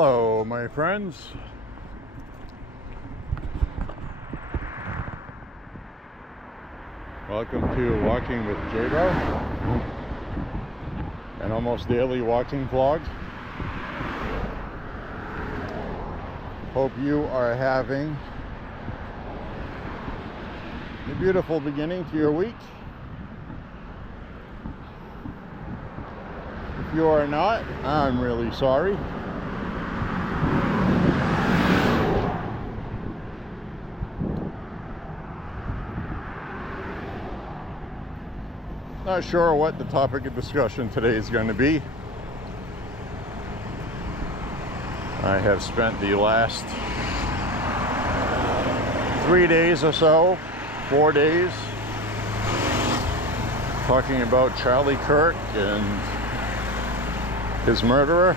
Hello, my friends. Welcome to Walking with J.Beau, an almost daily walking vlog. Hope you are having a beautiful beginning to your week. If you are not, I'm really sorry. Not sure what the topic of discussion today is going to be. I have spent the last 3 days or so, 4 days, talking about Charlie Kirk and his murderer.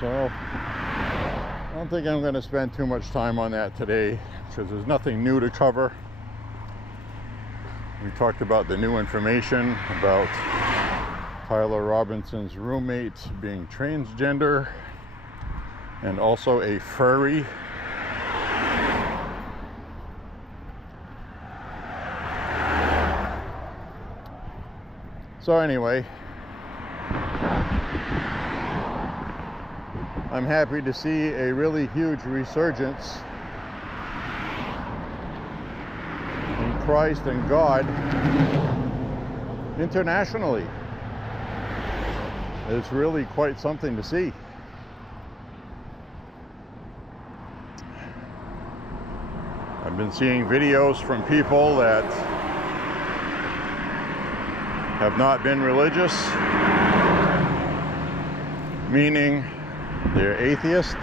So I don't think I'm going to spend too much time on that today because there's nothing new to cover. We talked about the new information about Tyler Robinson's roommate being transgender and also a furry. So anyway, I'm happy to see a really huge resurgence Christ and God internationally. It's really quite something to see. I've been seeing videos from people that have not been religious, meaning they're atheist,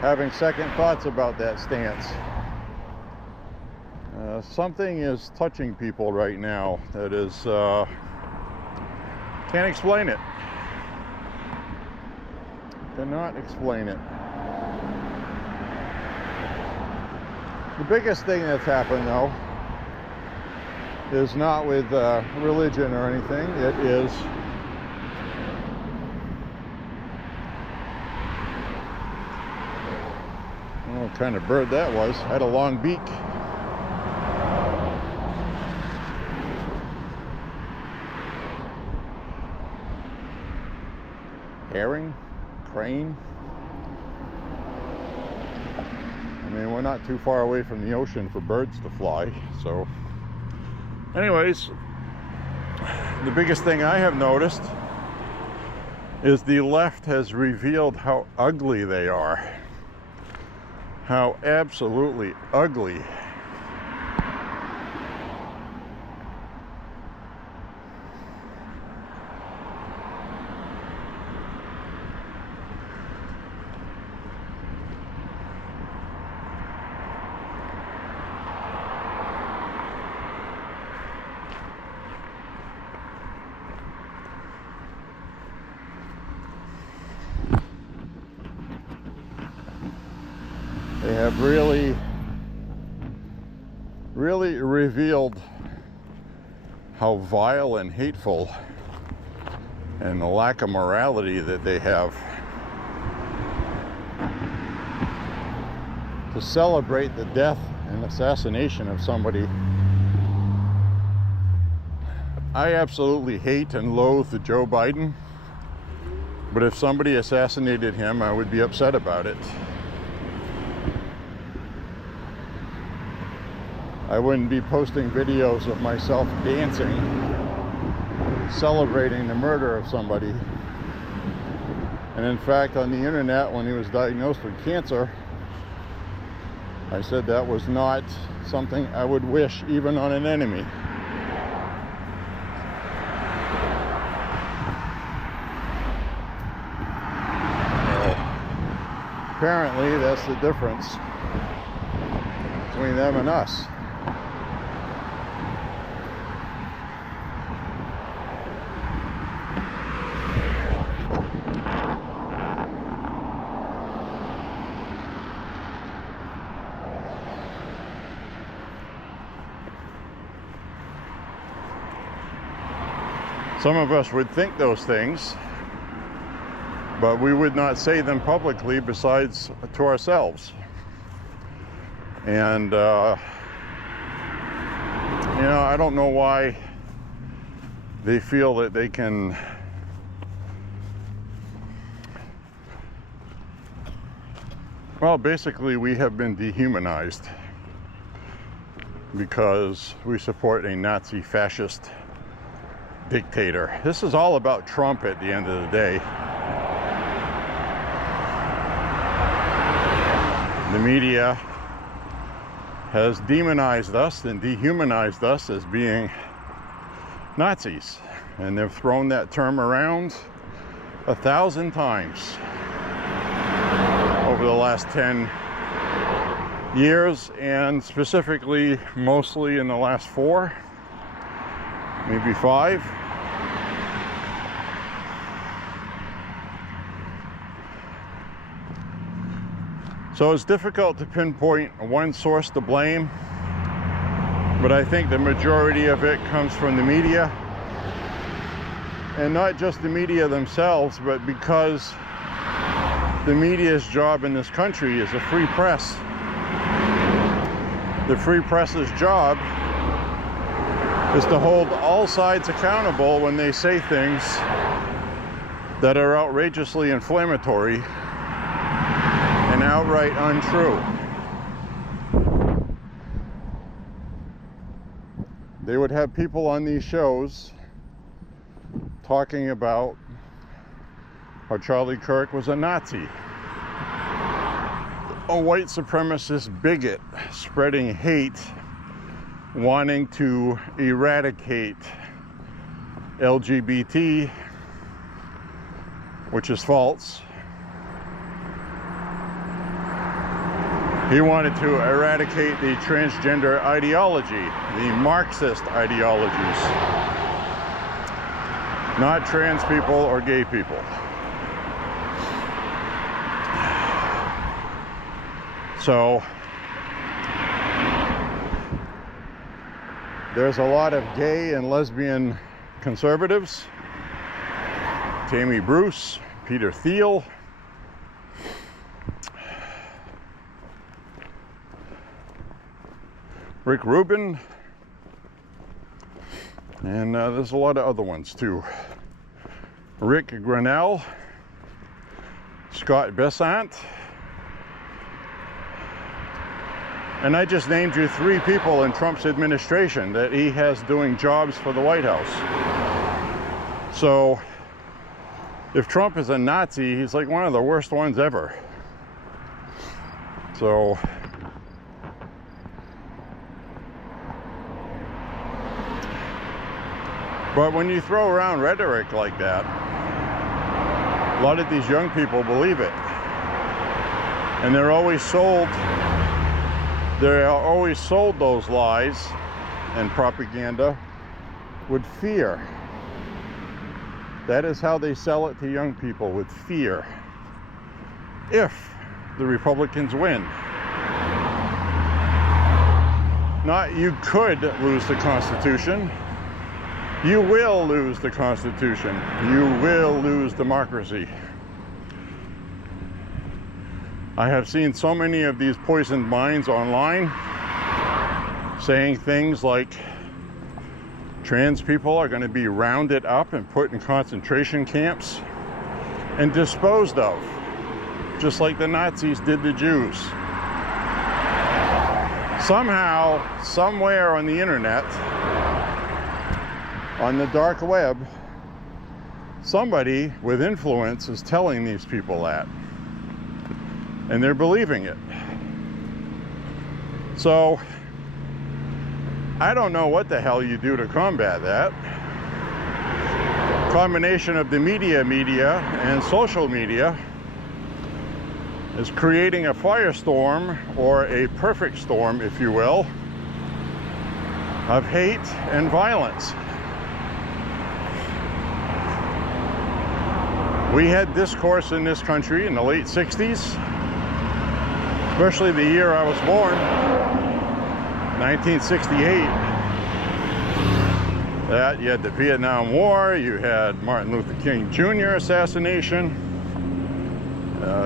having second thoughts about that stance. Something is touching people right now that is, can't explain it. Cannot explain it. The biggest thing that's happened though is not with religion or anything. It is what kind of bird that was. Had a long beak. Herring? Crane? I mean, we're not too far away from the ocean for birds to fly. So anyways, the biggest thing I have noticed is the left has revealed how ugly they are. How absolutely ugly. They have really revealed how vile and hateful and the lack of morality that they have to celebrate the death and assassination of somebody. I absolutely hate and loathe Joe Biden, but if somebody assassinated him, I would be upset about it. I wouldn't be posting videos of myself dancing, celebrating the murder of somebody. And in fact, on the internet, when he was diagnosed with cancer, I said that was not something I would wish even on an enemy. Apparently, that's the difference between them and us. Some of us would think those things, but we would not say them publicly besides to ourselves. And, you know, I don't know why they feel that they can well, basically we have been dehumanized because we support a Nazi fascist dictator. This is all about Trump at the end of the day. The media has demonized us and dehumanized us as being Nazis, and they've thrown that term around 1,000 times over the last 10 years, and specifically mostly in the last 4, maybe 5. So it's difficult to pinpoint one source to blame, but I think the majority of it comes from the media, and not just the media themselves, but because the media's job in this country is a free press. The free press's job is to hold all sides accountable when they say things that are outrageously inflammatory and outright untrue. They would have people on these shows talking about how Charlie Kirk was a Nazi, a white supremacist bigot spreading hate, wanting to eradicate LGBT, which is false. He wanted to eradicate the transgender ideology, the Marxist ideologies, not trans people or gay people. So there's a lot of gay and lesbian conservatives. Tammy Bruce, Peter Thiel, Rick Rubin, and there's a lot of other ones too. Rick Grenell, Scott Bessant, and I just named you 3 people in Trump's administration that he has doing jobs for the White House. So if Trump is a Nazi, he's like one of the worst ones ever. So but when you throw around rhetoric like that, a lot of these young people believe it. And they're always sold those lies and propaganda with fear. That is how they sell it to young people, with fear. If the Republicans win. Not you could lose the Constitution. You will lose the Constitution. You will lose democracy. I have seen so many of these poisoned minds online saying things like trans people are going to be rounded up and put in concentration camps and disposed of, just like the Nazis did the Jews. Somehow, somewhere on the internet, on the dark web, somebody with influence is telling these people that, and they're believing it. So I don't know what the hell you do to combat that. Combination of the media and social media is creating a firestorm, or a perfect storm, if you will, of hate and violence. We had discourse in this country in the late 60s, especially the year I was born, 1968. that, you had the Vietnam War, you had Martin Luther King Jr. assassination,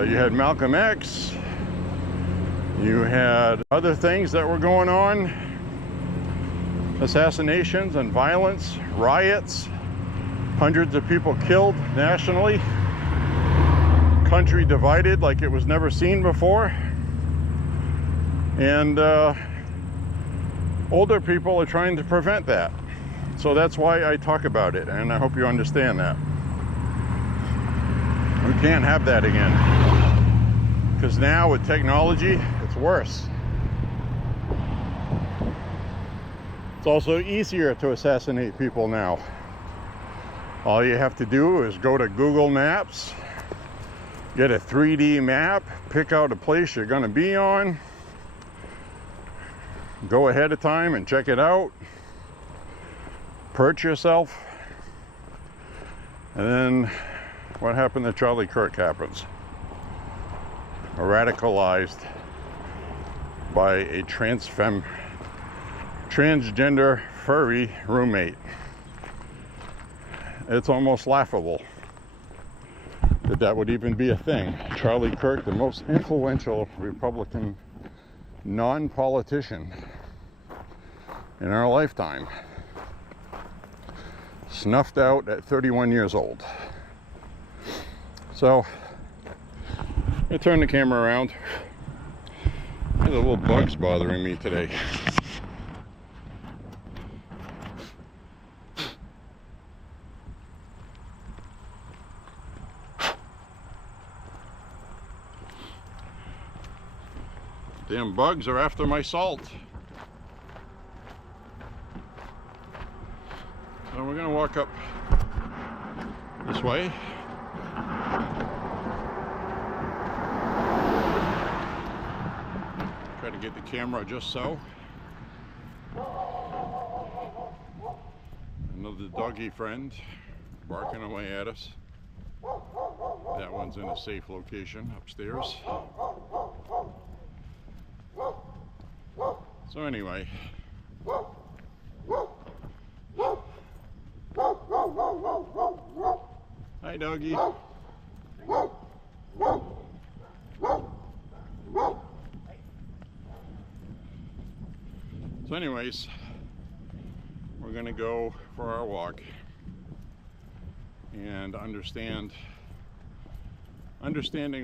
you had Malcolm X, you had other things that were going on, assassinations and violence, riots, hundreds of people killed nationally, country divided like it was never seen before, and older people are trying to prevent that. So that's why I talk about it, and I hope you understand that. We can't have that again, because now with technology, it's worse. It's also easier to assassinate people now. All you have to do is go to Google Maps, get a 3D map, pick out a place you're going to be on, go ahead of time and check it out, perch yourself, and then what happened to Charlie Kirk happens. Radicalized by a transgender furry roommate. It's almost laughable that that would even be a thing. Charlie Kirk, the most influential Republican non-politician in our lifetime, snuffed out at 31 years old. So I turn the camera around. There's a little bugs bothering me today. Damn bugs are after my salt. So we're gonna walk up this way. Try to get the camera just so. Another doggy friend barking away at us. That one's in a safe location upstairs. So anyway, hi doggy. So anyways, we're gonna go for our walk and understanding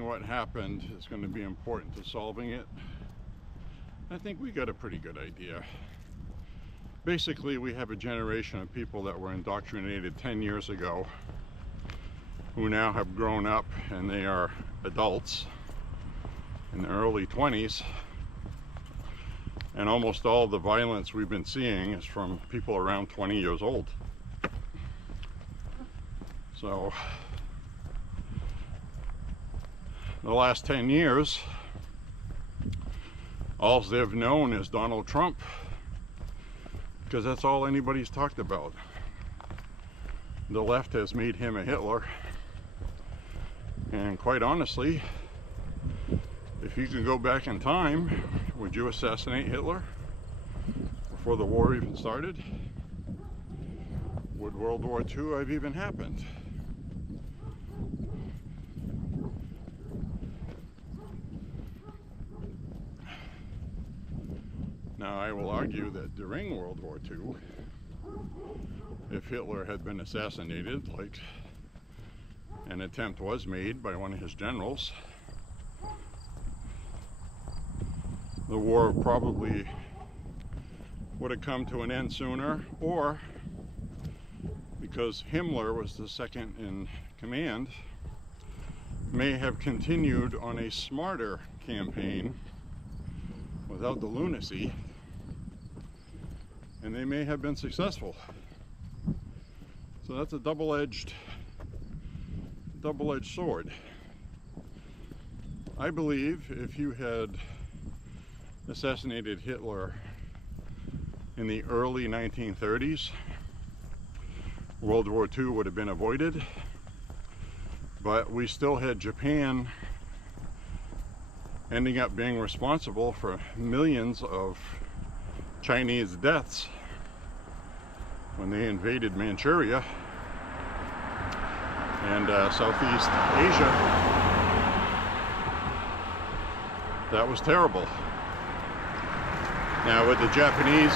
what happened is going to be important to solving it. I think we got a pretty good idea. Basically, we have a generation of people that were indoctrinated 10 years ago who now have grown up and they are adults in their early 20s. And almost all the violence we've been seeing is from people around 20 years old. So, the last 10 years, all they've known is Donald Trump, because that's all anybody's talked about. The left has made him a Hitler, and quite honestly, if you could go back in time, would you assassinate Hitler before the war even started? Would World War II have even happened? Now, I will argue that during World War II, if Hitler had been assassinated, like an attempt was made by one of his generals, the war probably would have come to an end sooner, or because Himmler was the second in command, may have continued on a smarter campaign without the lunacy, and they may have been successful. So that's a double-edged sword. I believe if you had assassinated Hitler in the early 1930s, World War II would have been avoided, but we still had Japan ending up being responsible for millions of Chinese deaths when they invaded Manchuria and Southeast Asia. That was terrible. Now, would the Japanese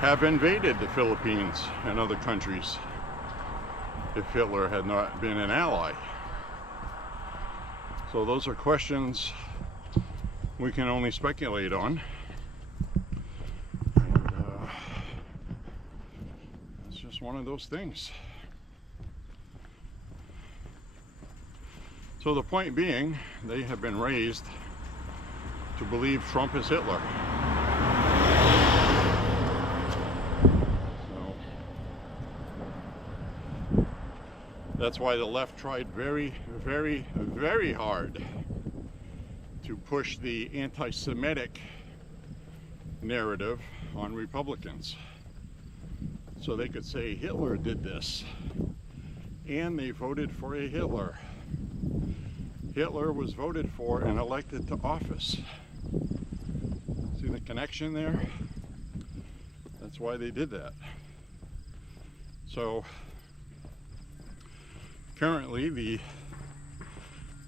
have invaded the Philippines and other countries if Hitler had not been an ally? So those are questions we can only speculate on. And, it's just one of those things. So the point being, they have been raised to believe Trump is Hitler. So that's why the left tried very, very, very hard to push the anti-Semitic narrative on Republicans, so they could say Hitler did this, and they voted for a Hitler. Hitler was voted for and elected to office. See the connection there? That's why they did that. So currently the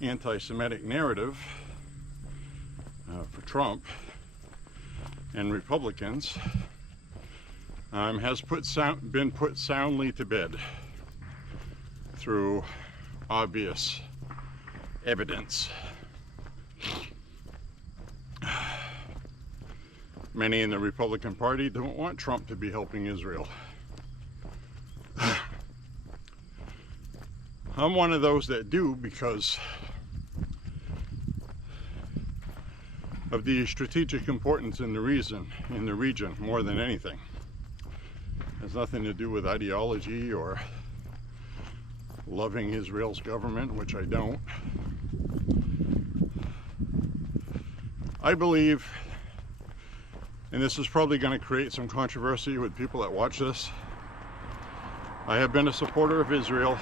anti-Semitic narrative for Trump and Republicans has been put soundly to bed through obvious evidence. Many in the Republican Party don't want Trump to be helping Israel. I'm one of those that do, because of the strategic importance in the region more than anything. It has nothing to do with ideology or loving Israel's government, which I don't. I believe, and this is probably going to create some controversy with people that watch this, I have been a supporter of Israel.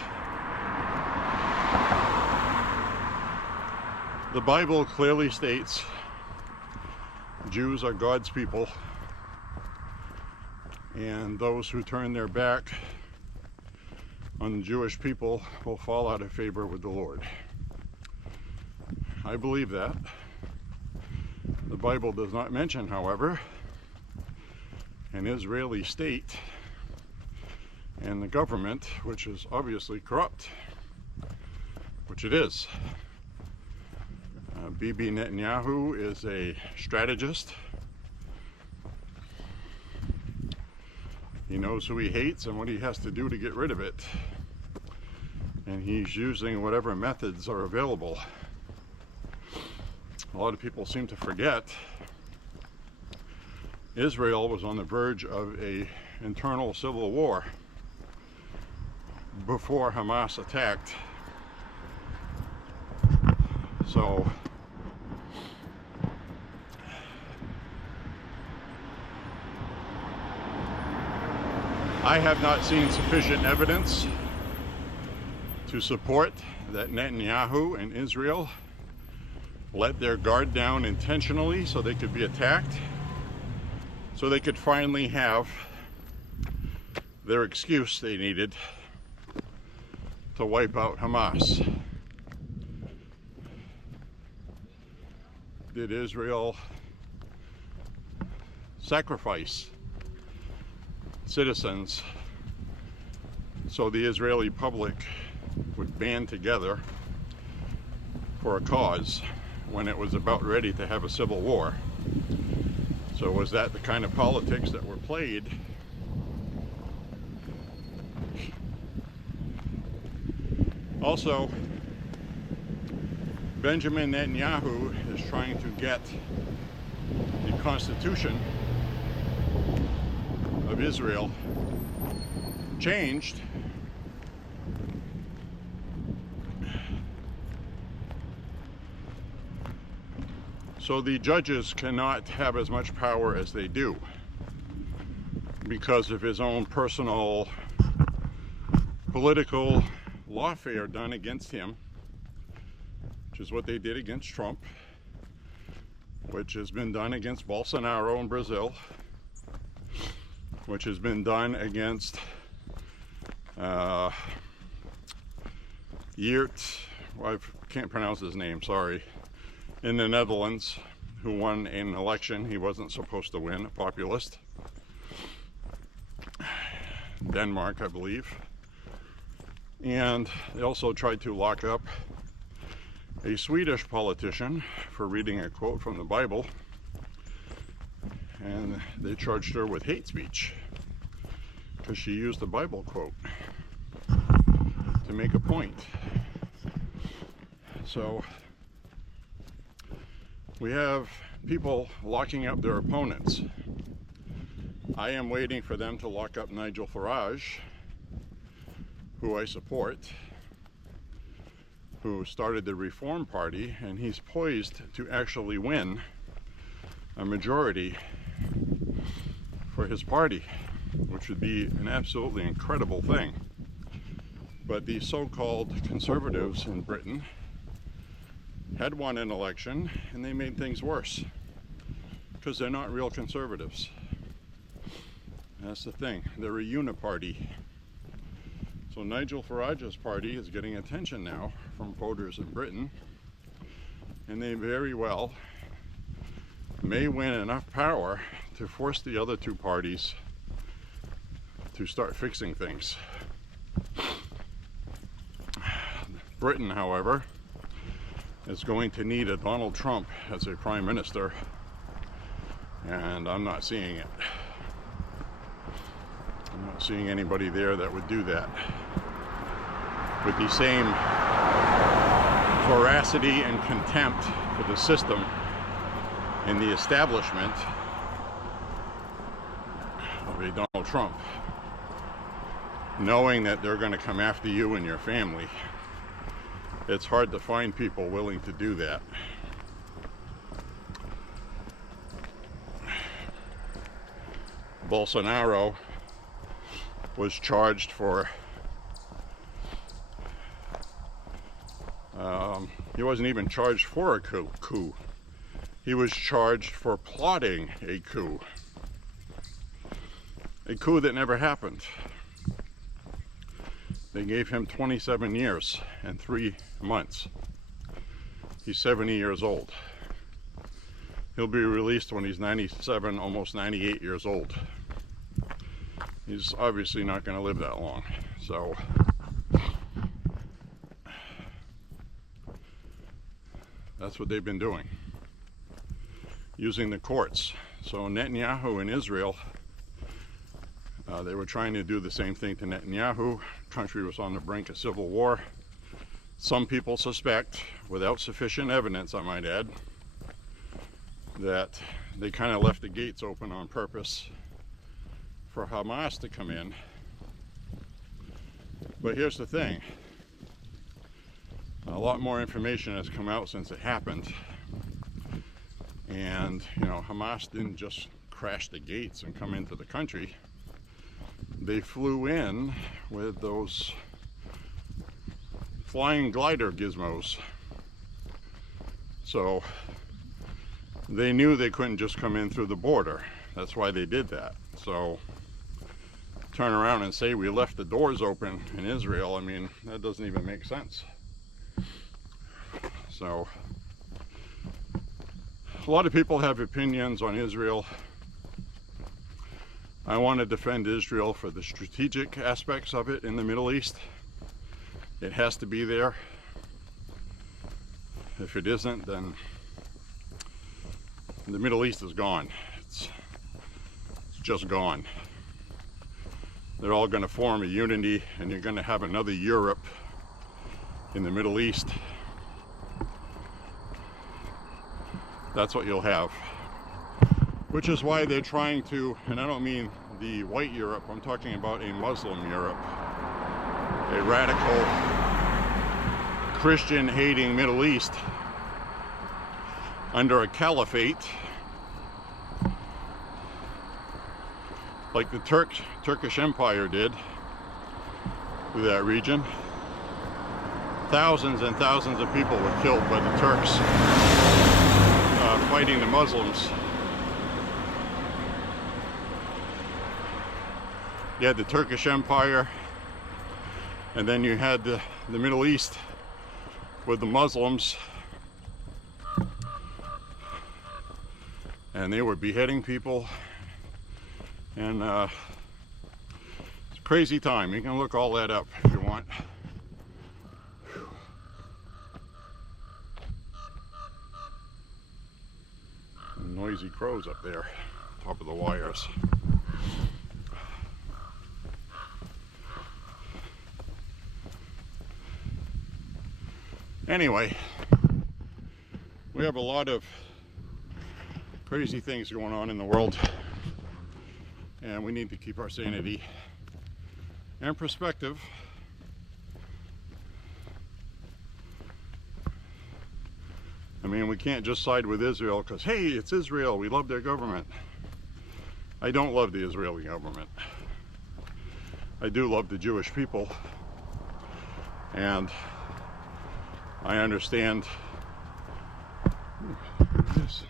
The Bible clearly states Jews are God's people, and those who turn their back on the Jewish people will fall out of favor with the Lord. I believe that. The Bible does not mention, however, an Israeli state and the government, which is obviously corrupt, which it is. Bibi Netanyahu is a strategist. He knows who he hates and what he has to do to get rid of it. And he's using whatever methods are available. A lot of people seem to forget Israel was on the verge of an internal civil war before Hamas attacked. So I have not seen sufficient evidence to support that Netanyahu and Israel let their guard down intentionally so they could be attacked, so they could finally have their excuse they needed to wipe out Hamas. Did Israel sacrifice citizens so the Israeli public would band together for a cause when it was about ready to have a civil war? So was that the kind of politics that were played? Also, Benjamin Netanyahu is trying to get the Constitution of Israel changed so the judges cannot have as much power as they do because of his own personal political lawfare done against him, which is what they did against Trump, which has been done against Bolsonaro in Brazil, which has been done against Yeert, well, I can't pronounce his name, sorry, in the Netherlands, who won an election he wasn't supposed to win, a populist. Denmark, I believe. And they also tried to lock up a Swedish politician for reading a quote from the Bible, and they charged her with hate speech because she used a Bible quote to make a point. So we have people locking up their opponents. I am waiting for them to lock up Nigel Farage, who I support, who started the Reform Party, and he's poised to actually win a majority for his party, which would be an absolutely incredible thing. But the so-called conservatives in Britain had won an election, and they made things worse because they're not real conservatives. That's the thing, they're a uniparty. So Nigel Farage's party is getting attention now from voters in Britain, and they very well may win enough power to force the other two parties to start fixing things. Britain, however, is going to need a Donald Trump as a prime minister, and I'm not seeing it. I'm not seeing anybody there that would do that with the same veracity and contempt for the system and the establishment of a Donald Trump, knowing that they're going to come after you and your family. It's hard to find people willing to do that. Bolsonaro was charged for he wasn't even charged for a coup. He was charged for plotting a coup that never happened. They gave him 27 years and 3 months. He's 70 years old. He'll be released when he's 97, almost 98 years old. He's obviously not going to live that long. So that's what they've been doing, using the courts. So Netanyahu in Israel, they were trying to do the same thing to Netanyahu. The country was on the brink of civil war. Some people suspect, without sufficient evidence I might add, that they kind of left the gates open on purpose for Hamas to come in. But here's the thing. A lot more information has come out since it happened. And, you know, Hamas didn't just crash the gates and come into the country. They flew in with those flying glider gizmos. So they knew they couldn't just come in through the border. That's why they did that. So turn around and say we left the doors open in Israel, I mean, that doesn't even make sense. So a lot of people have opinions on Israel. I want to defend Israel for the strategic aspects of it in the Middle East. It has to be there. If it isn't, then the Middle East is gone. It's just gone. They're all going to form a unity, and you're going to have another Europe in the Middle East. That's what you'll have. Which is why they're trying to, and I don't mean the white Europe, I'm talking about a Muslim Europe, a radical Christian-hating Middle East under a caliphate, like the Turkish Empire did through that region. Thousands and thousands of people were killed by the Turks fighting the Muslims. You had the Turkish Empire, and then you had the Middle East with the Muslims, and they were beheading people, and it's a crazy time. You can look all that up if you want. Noisy crows up there, top of the wires. Anyway, we have a lot of crazy things going on in the world, and we need to keep our sanity and perspective. I mean, we can't just side with Israel because, hey, it's Israel, we love their government. I don't love the Israeli government. I do love the Jewish people, and I understand. Look at this.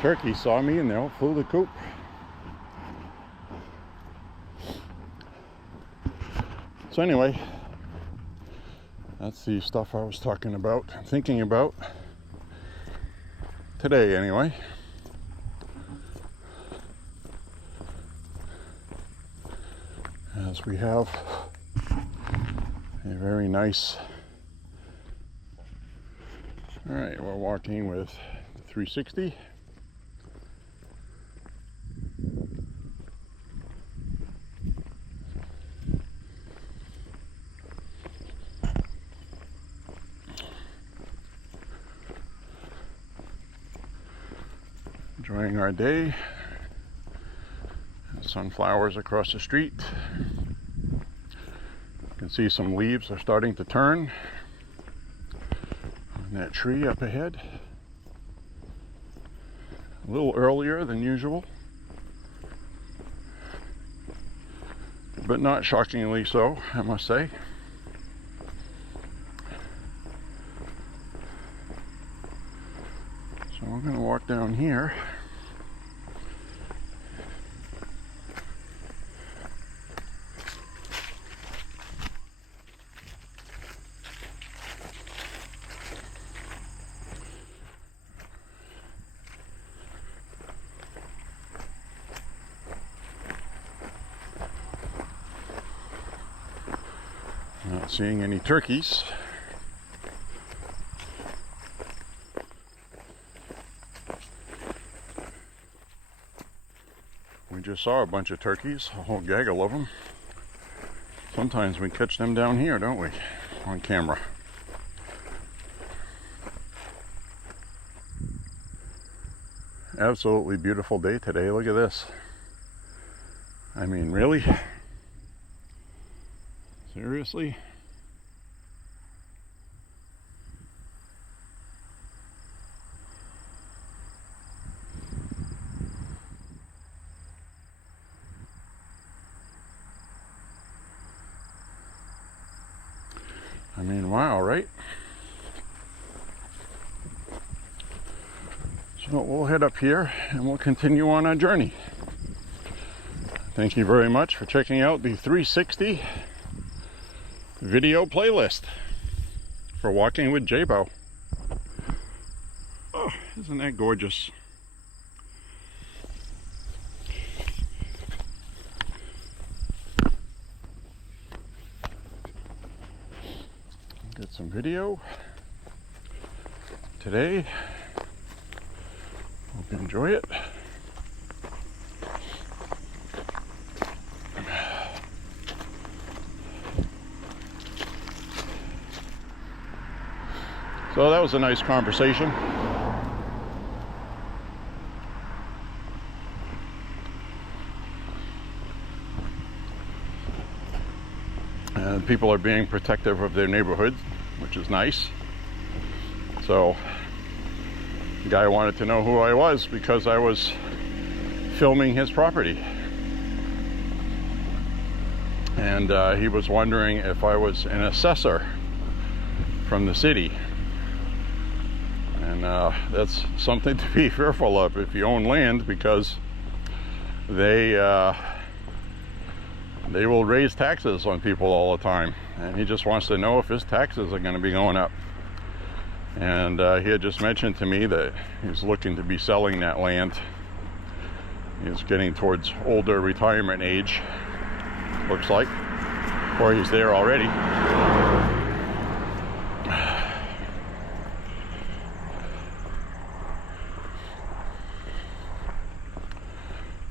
Turkey saw me and they flew the coop. So anyway, that's the stuff I was talking about, thinking about today anyway. As we have a very nice, all right, we're walking with the 360. Enjoying our day. Sunflowers across the street. You can see some leaves are starting to turn on that tree up ahead. A little earlier than usual, but not shockingly so, I must say. So I'm going to walk down here. Not seeing any turkeys. We just saw a bunch of turkeys, a whole gaggle of them. Sometimes we catch them down here, don't we? On camera. Absolutely beautiful day today. Look at this. I mean, really? Seriously? I mean, wow, right? So we'll head up here and we'll continue on our journey. Thank you very much for checking out the 360 video playlist for walking with J.Beau. Oh, isn't that gorgeous? Get some video today. Hope you enjoy it. So that was a nice conversation. And people are being protective of their neighborhoods, which is nice. So the guy wanted to know who I was because I was filming his property. And he was wondering if I was an assessor from the city. And that's something to be fearful of if you own land, because they will raise taxes on people all the time. And he just wants to know if his taxes are going to be going up. And he had just mentioned to me that he's looking to be selling that land. He's getting towards older retirement age, looks like, or he's there already.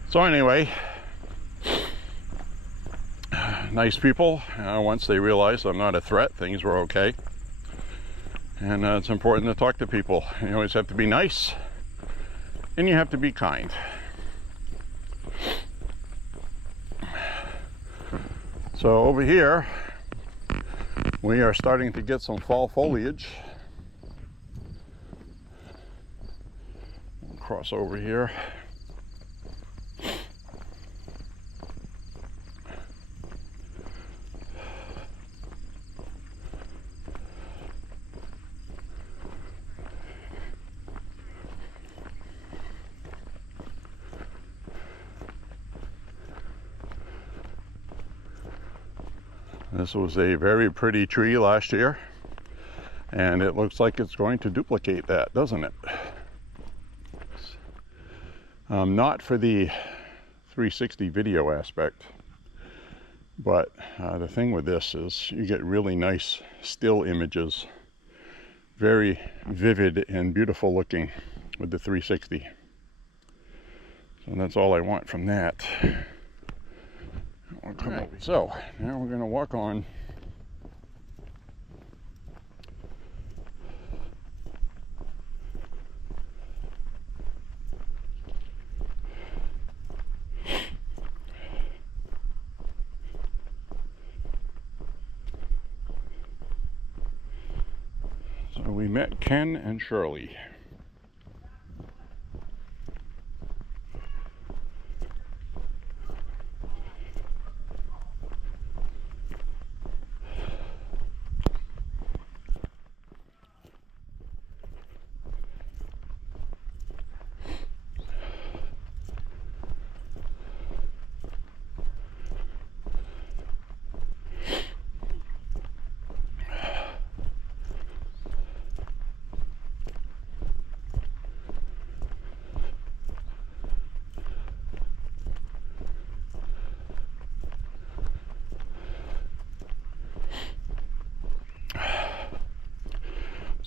So anyway, nice people. Once they realized I'm not a threat, things were okay. And it's important to talk to people. You always have to be nice, and you have to be kind. So over here, we are starting to get some fall foliage. We'll cross over here. This was a very pretty tree last year, and it looks like it's going to duplicate that, doesn't it? Not for the 360 video aspect, but the thing with this is you get really nice still images, very vivid and beautiful looking with the 360. So that's all I want from that. Right. So now we're going to walk on. So we met Ken and Shirley.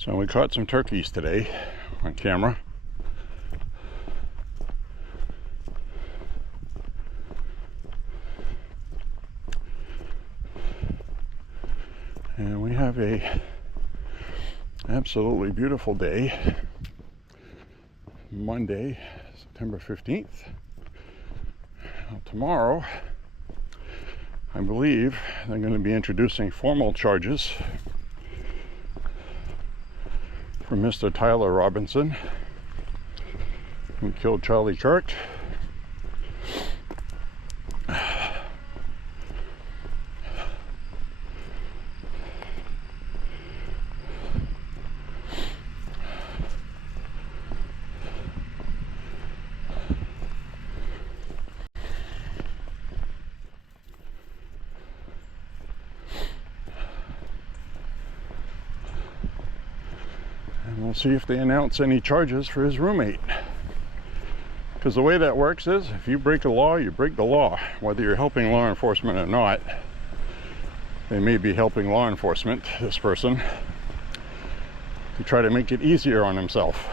So we caught some turkeys today on camera. And we have a absolutely beautiful day, Monday, September 15th. Tomorrow, I believe they're going to be introducing formal charges for Mr. Tyler Robinson, who killed Charlie Kirk. We'll see if they announce any charges for his roommate. Because the way that works is, if you break a law, you break the law. Whether you're helping law enforcement or not, they may be helping law enforcement, this person, to try to make it easier on himself.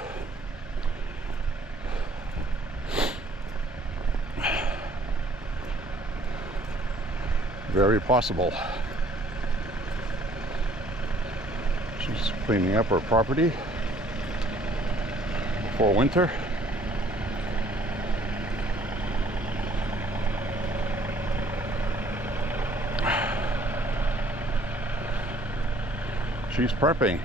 Very possible. She's cleaning up her property for winter. She's prepping.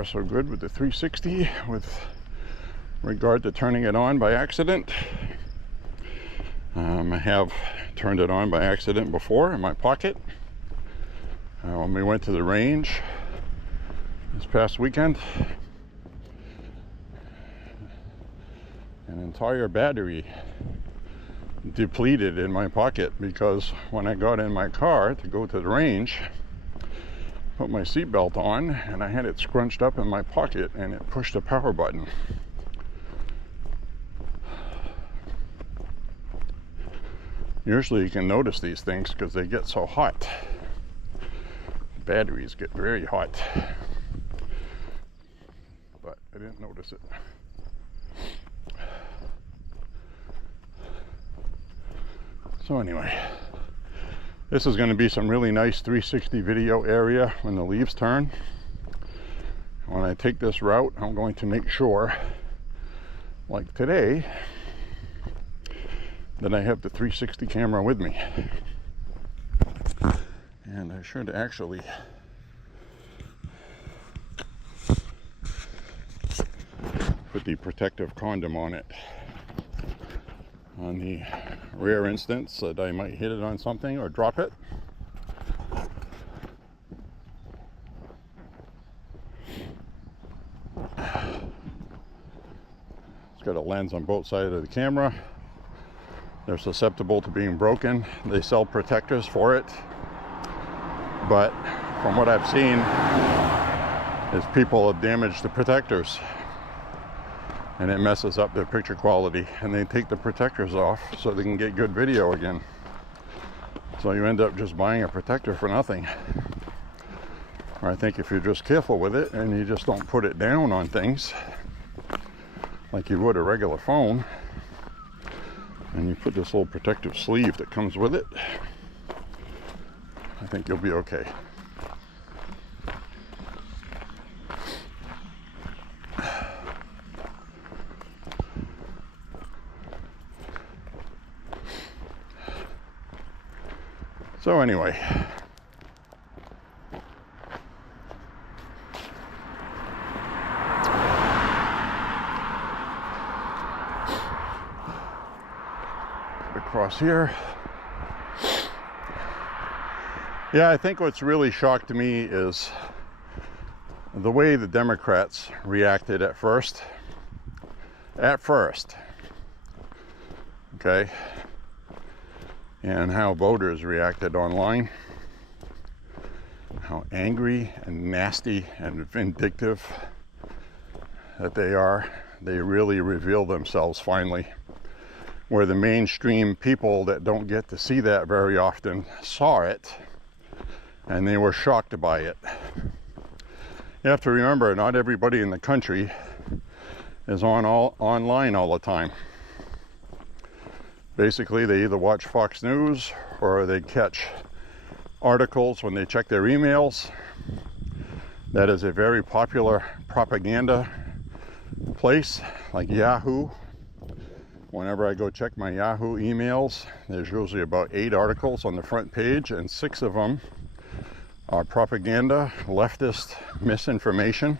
far so good with the 360 with regard to turning it on by accident. I have turned it on by accident before in my pocket. When we went to the range this past weekend, an entire battery depleted in my pocket because when I got in my car to go to the range, put my seatbelt on and I had it scrunched up in my pocket and it pushed the power button. Usually you can notice these things because they get so hot. Batteries get very hot. But I didn't notice it. So anyway, this is going to be some really nice 360 video area when the leaves turn. When I take this route, I'm going to make sure, like today, that I have the 360 camera with me. And I should actually put the protective condom on it. On the rare instance that I might hit it on something or drop it. It's got a lens on both sides of the camera. They're susceptible to being broken. They sell protectors for it. But from what I've seen, is people have damaged the protectors. And it messes up their picture quality, and they take the protectors off so they can get good video again. So you end up just buying a protector for nothing. Or I think if you're just careful with it and you just don't put it down on things like you would a regular phone, and you put this little protective sleeve that comes with it, I think you'll be okay. So anyway, across here. Yeah, I think what's really shocked me is the way the Democrats reacted at first. Okay. And how voters reacted online, how angry and nasty and vindictive that they are. They really reveal themselves finally, where the mainstream people that don't get to see that very often saw it, and they were shocked by it. You have to remember, not everybody in the country is online all the time. Basically, they either watch Fox News or they catch articles when they check their emails. That is a very popular propaganda place, like Yahoo. Whenever I go check my Yahoo emails, there's usually about 8 articles on the front page, and 6 of them are propaganda, leftist misinformation,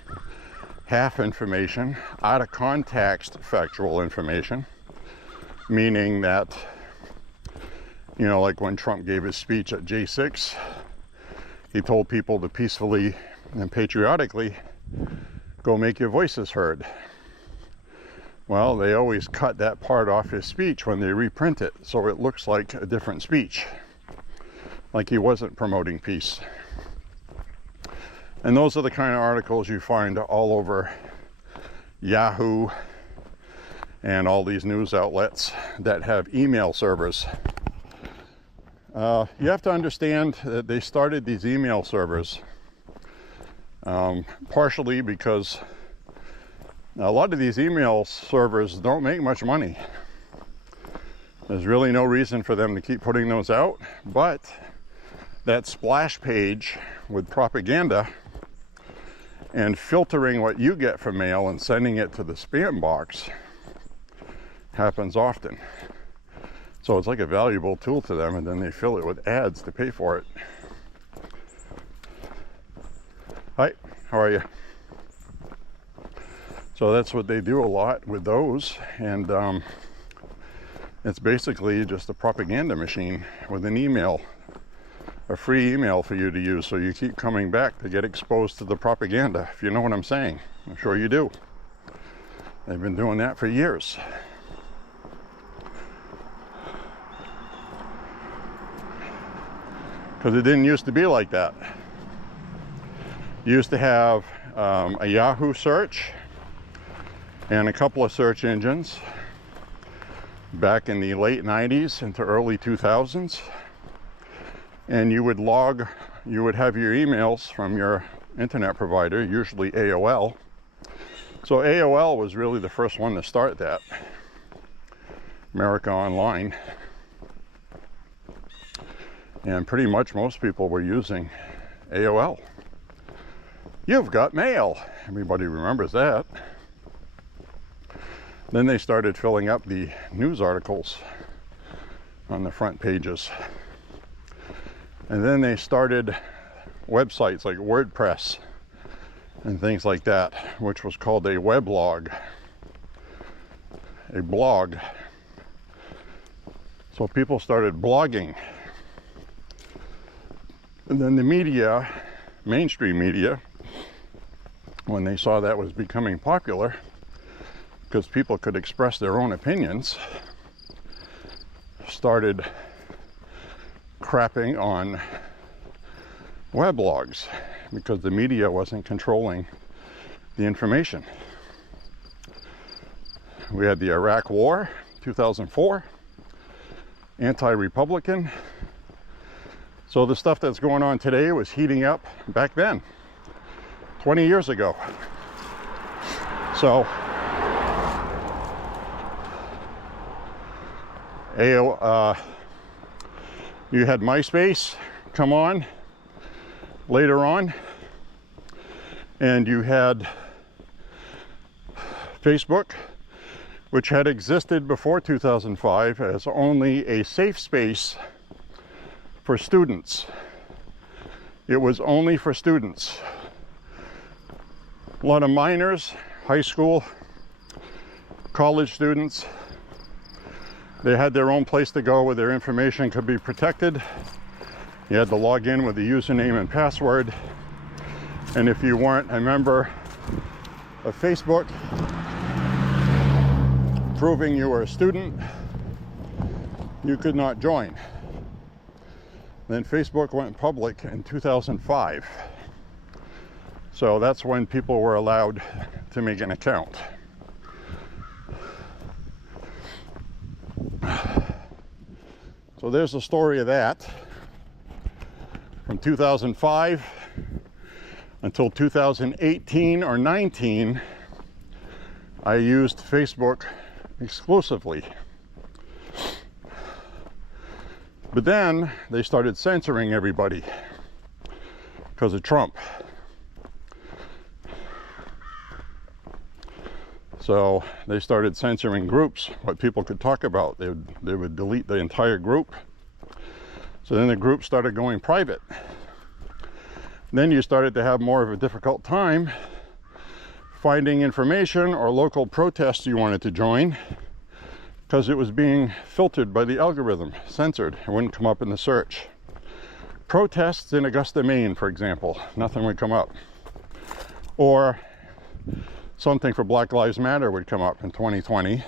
half information, out of context factual information. Meaning that, you know, like when Trump gave his speech at J6, he told people to peacefully and patriotically go make your voices heard. Well, they always cut that part off his speech when they reprint it, so it looks like a different speech, like he wasn't promoting peace. And those are the kind of articles you find all over Yahoo and all these news outlets that have email servers. You have to understand that they started these email servers partially because a lot of these email servers don't make much money. There's really no reason for them to keep putting those out, but that splash page with propaganda and filtering what you get from mail and sending it to the spam box happens often. So it's like a valuable tool to them, and then they fill it with ads to pay for it. Hi, how are you? So that's what they do a lot with those, and it's basically just a propaganda machine with an email, a free email for you to use, so you keep coming back to get exposed to the propaganda, if you know what I'm saying. I'm sure you do. They've been doing that for years. Because it didn't used to be like that. You used to have a Yahoo search and a couple of search engines back in the late 90s into early 2000s. And you would have your emails from your internet provider, usually AOL. So AOL was really the first one to start that, America Online. And pretty much most people were using AOL. You've got mail. Everybody remembers that. Then they started filling up the news articles on the front pages. And then they started websites like WordPress and things like that, which was called a weblog, a blog. So people started blogging. And then the media, mainstream media, when they saw that was becoming popular, because people could express their own opinions, started crapping on weblogs because the media wasn't controlling the information. We had the Iraq War, 2004, anti-Republican. So the stuff that's going on today was heating up back then, 20 years ago. So you had MySpace come on later on, and you had Facebook, which had existed before 2005 as only a safe space for students. It was only for students. A lot of minors, high school, college students, they had their own place to go where their information could be protected. You had to log in with the username and password. And if you weren't a member of Facebook, proving you were a student, you could not join. Then Facebook went public in 2005. So that's when people were allowed to make an account. So there's the story of that. From 2005 until 2018 or 19, I used Facebook exclusively. But then they started censoring everybody because of Trump. So they started censoring groups, what people could talk about. They would delete the entire group. So then the group started going private. Then you started to have more of a difficult time finding information or local protests you wanted to join, because it was being filtered by the algorithm, censored. It wouldn't come up in the search. Protests in Augusta, Maine, for example, nothing would come up. Or something for Black Lives Matter would come up in 2020,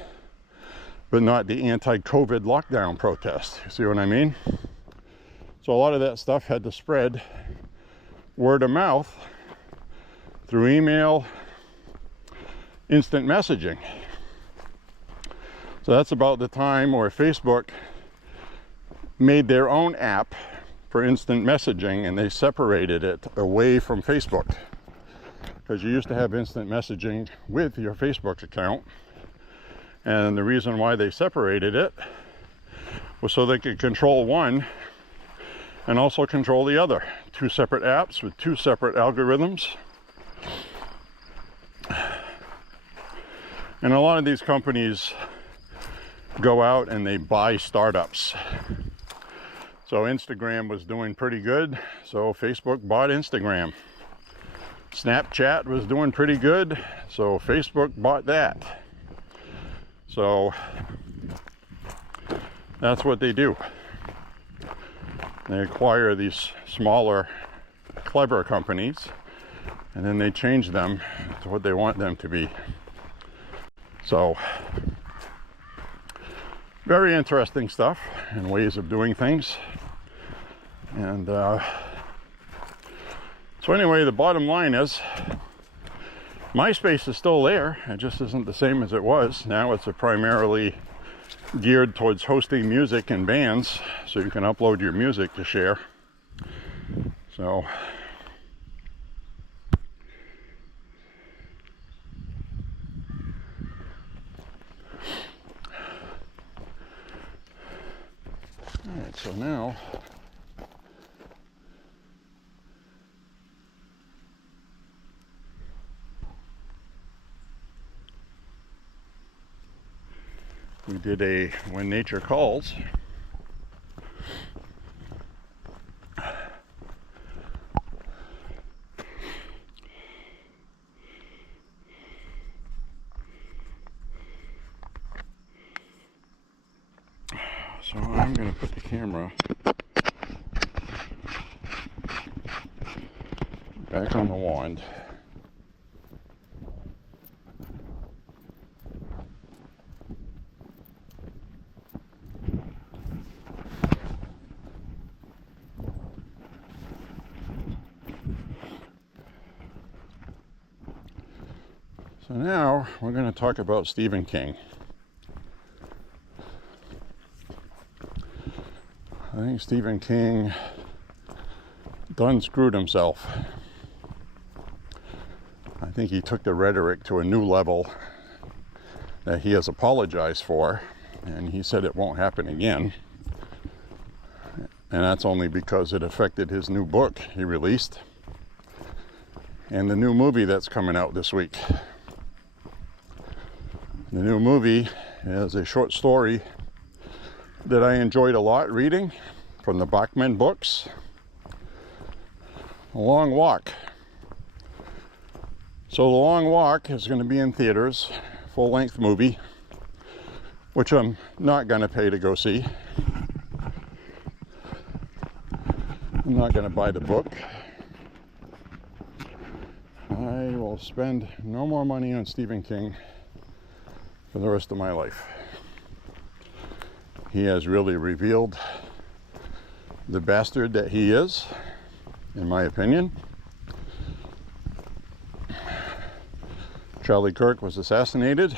but not the anti-COVID lockdown protest. You see what I mean? So a lot of that stuff had to spread word of mouth through email, instant messaging. So that's about the time where Facebook made their own app for instant messaging, and they separated it away from Facebook. Because you used to have instant messaging with your Facebook account, and the reason why they separated it was so they could control one and also control the other. Two separate apps with two separate algorithms. And a lot of these companies go out and they buy startups. So Instagram was doing pretty good, so Facebook bought Instagram. Snapchat was doing pretty good, so Facebook bought that. So that's what they do. They acquire these smaller, clever companies, and then they change them to what they want them to be. So, very interesting stuff and ways of doing things. And so anyway, the bottom line is MySpace is still there. It just isn't the same as it was. Now it's primarily geared towards hosting music and bands, so you can upload your music to share. So alright, so now we did a When Nature Calls. So I'm going to put the camera back on the wand. So now we're going to talk about Stephen King. I think Stephen King done screwed himself. I think he took the rhetoric to a new level that he has apologized for, and he said it won't happen again. And that's only because it affected his new book he released and the new movie that's coming out this week. The new movie is a short story that I enjoyed a lot reading from the Bachman books, A Long Walk. So The Long Walk is going to be in theaters, full-length movie, which I'm not going to pay to go see. I'm not going to buy the book. I will spend no more money on Stephen King for the rest of my life. He has really revealed the bastard that he is, in my opinion. Charlie Kirk was assassinated,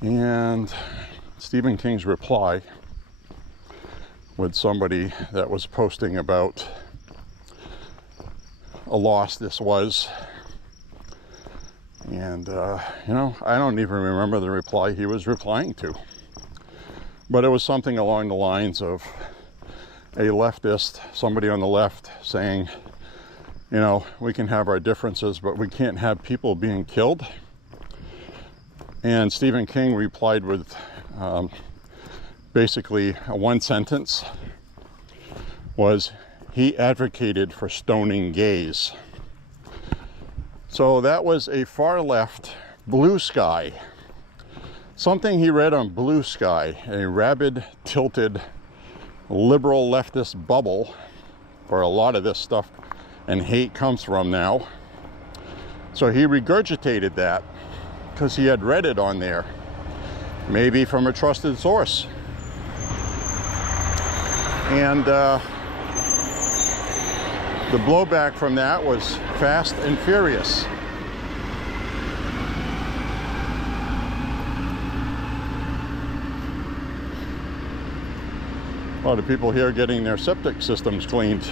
and Stephen King's reply with somebody that was posting about a loss this was. And, I don't even remember the reply he was replying to. But it was something along the lines of a leftist, somebody on the left saying, we can have our differences, but we can't have people being killed. And Stephen King replied with basically one sentence was, he advocated for stoning gays. So that was a far left Blue Sky, something he read on Blue Sky, a rabid, tilted, liberal leftist bubble where a lot of this stuff and hate comes from now. So he regurgitated that because he had read it on there, maybe from a trusted source. And the blowback from that was fast and furious. A lot of people here getting their septic systems cleaned.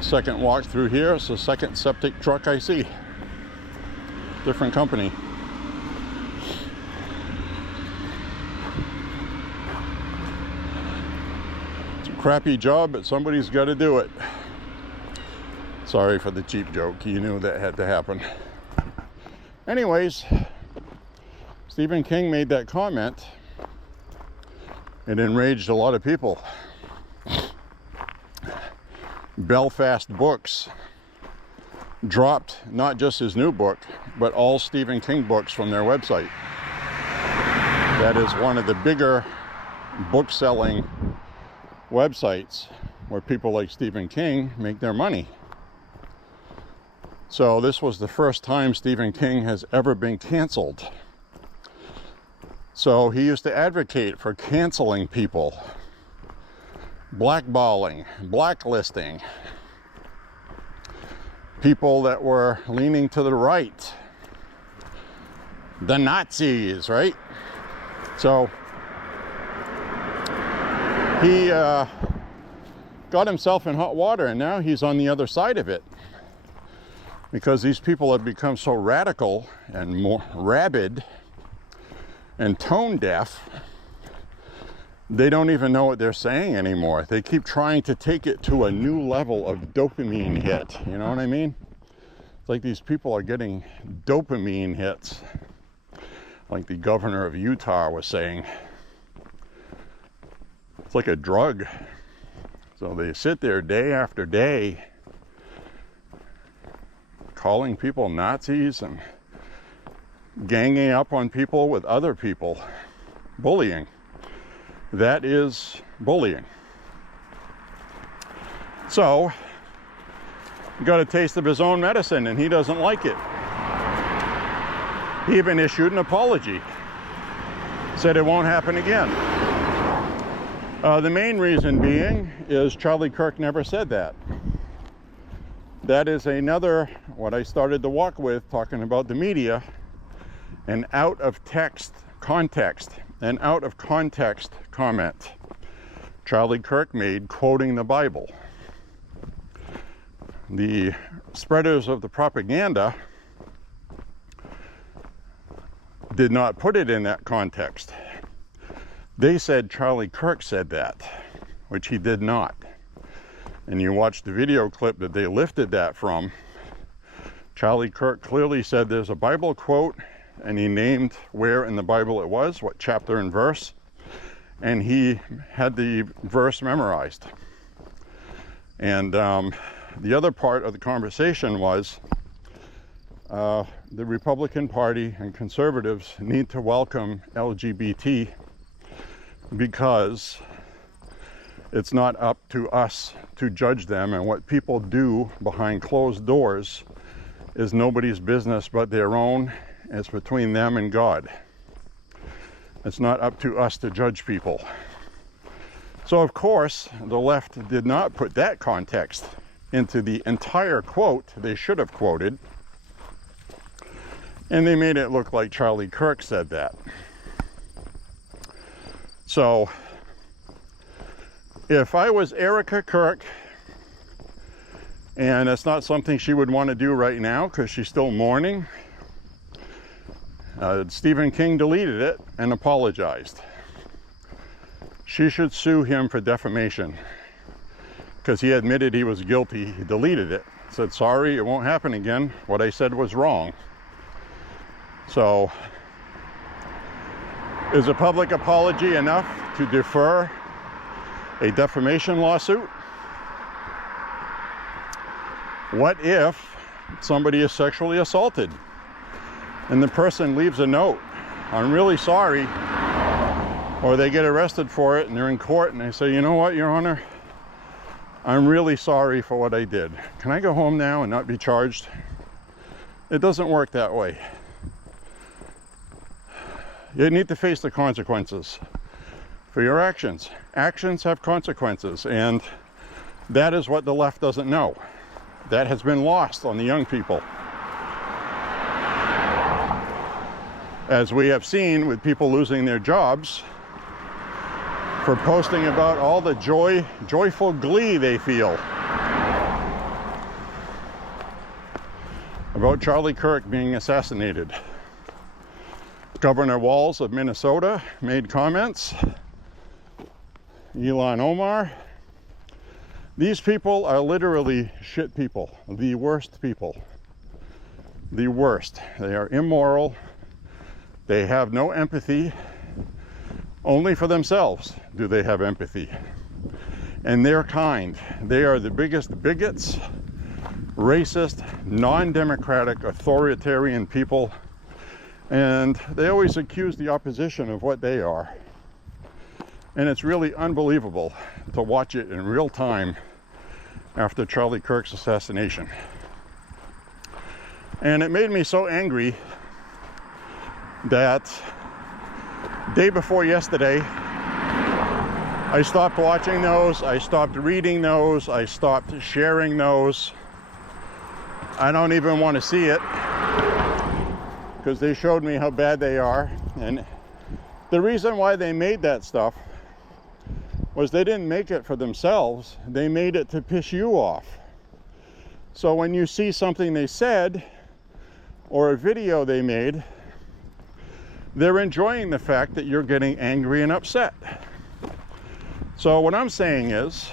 Second walk through here, it's the second septic truck I see. Different company. It's a crappy job, but somebody's got to do it. Sorry for the cheap joke. You knew that had to happen. Anyways, Stephen King made that comment. It enraged a lot of people. Belfast Books dropped not just his new book, but all Stephen King books from their website. That is one of the bigger book-selling websites where people like Stephen King make their money. So this was the first time Stephen King has ever been canceled. So he used to advocate for canceling people, blackballing, blacklisting, people that were leaning to the right, the Nazis, right? So he got himself in hot water, and now he's on the other side of it, because these people have become so radical and more rabid and tone deaf, they don't even know what they're saying anymore. They keep trying to take it to a new level of dopamine hit. You know what I mean? It's like these people are getting dopamine hits, like the governor of Utah was saying. It's like a drug. So they sit there day after day calling people Nazis and ganging up on people with other people. Bullying. That is bullying. So, he got a taste of his own medicine, and he doesn't like it. He even issued an apology. Said it won't happen again. The main reason being is Charlie Kirk never said that. That is another, what I started the walk with, talking about the media, an out of context comment Charlie Kirk made quoting the Bible. The spreaders of the propaganda did not put it in that context. They said Charlie Kirk said that, which he did not. And you watch the video clip that they lifted that from. Charlie Kirk clearly said there's a Bible quote, and he named where in the Bible it was, what chapter and verse, and he had the verse memorized. And the other part of the conversation was the Republican Party and conservatives need to welcome LGBT because it's not up to us to judge them, and what people do behind closed doors is nobody's business but their own. It's between them and God. It's not up to us to judge people. So of course, the left did not put that context into the entire quote they should have quoted, and they made it look like Charlie Kirk said that. So if I was Erica Kirk, and it's not something she would want to do right now because she's still mourning, Stephen King deleted it and apologized. She should sue him for defamation because he admitted he was guilty. He deleted it, said sorry, it won't happen again, what I said was wrong. So is a public apology enough to defer a defamation lawsuit? What if somebody is sexually assaulted and the person leaves a note, I'm really sorry, or they get arrested for it and they're in court and they say, you know what, Your Honor, I'm really sorry for what I did. Can I go home now and not be charged? It doesn't work that way. You need to face the consequences for your actions. Actions have consequences, and that is what the left doesn't know. That has been lost on the young people. As we have seen with people losing their jobs for posting about all the joyful glee they feel about Charlie Kirk being assassinated. Governor Walz of Minnesota made comments. Ilhan Omar. These people are literally shit people, the worst people. The worst. They are immoral. They have no empathy. Only for themselves do they have empathy. and their kind. They are the biggest bigots, racist, non-democratic, authoritarian people, and they always accuse the opposition of what they are. And it's really unbelievable to watch it in real time after Charlie Kirk's assassination. And it made me so angry that day before yesterday, I stopped watching those, I stopped reading those, I stopped sharing those. I don't even want to see it because they showed me how bad they are. And the reason why they made that stuff was they didn't make it for themselves, they made it to piss you off. So when you see something they said or a video they made, they're enjoying the fact that you're getting angry and upset. So what I'm saying is,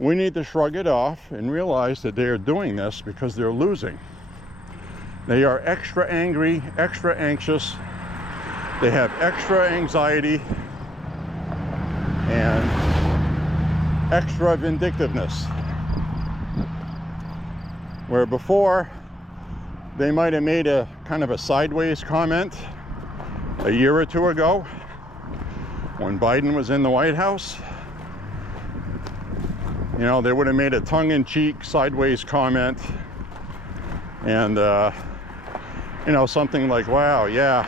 we need to shrug it off and realize that they are doing this because they're losing. They are extra angry, extra anxious, they have extra anxiety, and extra vindictiveness. Where before, they might have made a kind of a sideways comment a year or two ago when Biden was in the White House. You know, they would have made a tongue-in-cheek sideways comment and you know, something like, wow, yeah,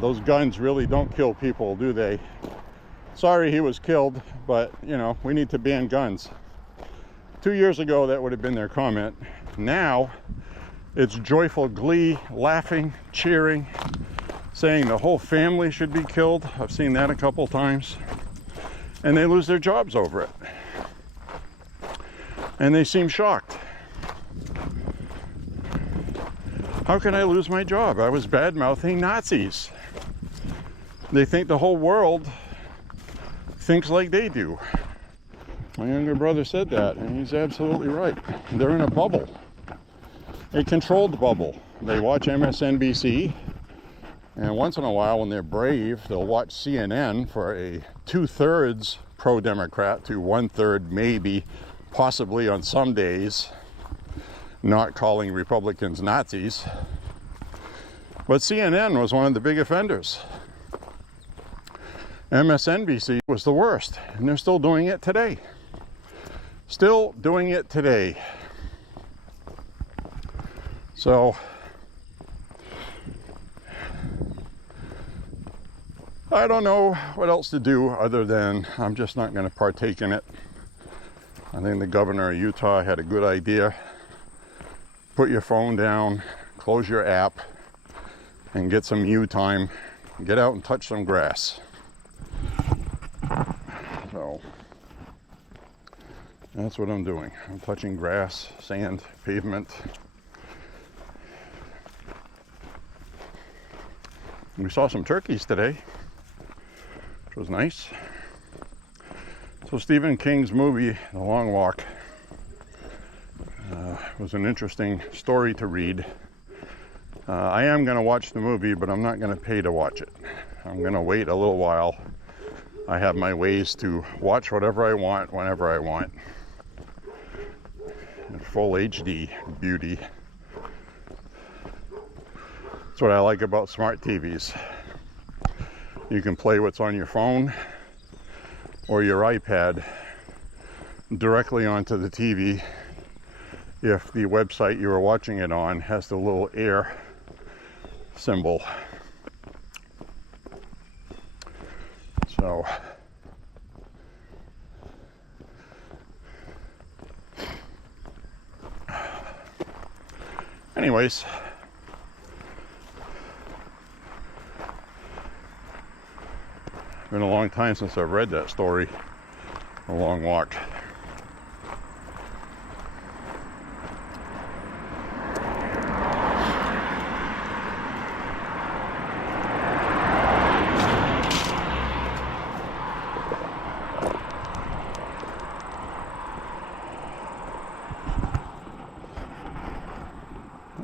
those guns really don't kill people, do they? Sorry he was killed, but you know, we need to ban guns. 2 years ago that would have been their comment. Now it's joyful glee, laughing, cheering, saying the whole family should be killed. I've seen that a couple times. And they lose their jobs over it. And they seem shocked. How can I lose my job? I was bad-mouthing Nazis. They think the whole world thinks like they do. My younger brother said that, and he's absolutely right. They're in a bubble, a controlled bubble. They watch MSNBC, and once in a while, when they're brave, they'll watch CNN for a 2/3 pro-Democrat to 1/3 maybe, possibly on some days, not calling Republicans Nazis. But CNN was one of the big offenders. MSNBC was the worst, and they're still doing it today. Still doing it today. So, I don't know what else to do other than I'm just not going to partake in it. I think the governor of Utah had a good idea. Put your phone down, close your app, and get some you time. Get out and touch some grass. So that's what I'm doing. I'm touching grass, sand, pavement. We saw some turkeys today, which was nice. So Stephen King's movie, The Long Walk, was an interesting story to read. I am going to watch the movie, but I'm not going to pay to watch it. I'm going to wait a little while. I have my ways to watch whatever I want, whenever I want. In full HD beauty. That's what I like about smart TVs. You can play what's on your phone or your iPad directly onto the TV if the website you are watching it on has the little air symbol. So anyways, been a long time since I've read that story, A Long Walk.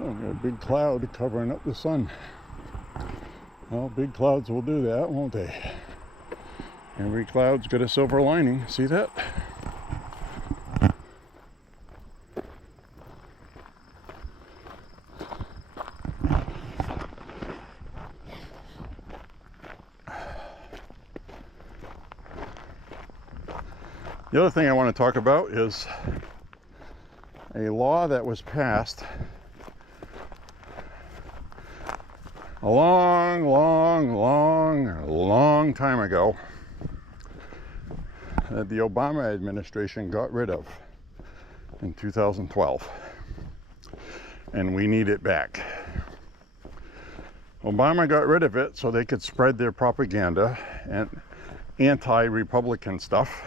Oh, got a big cloud covering up the sun. Well, big clouds will do that, won't they? Every cloud's got a silver lining. See that? The other thing I want to talk about is a law that was passed a long time ago that the Obama administration got rid of in 2012, and we need it back. Obama got rid of it so they could spread their propaganda and anti-Republican stuff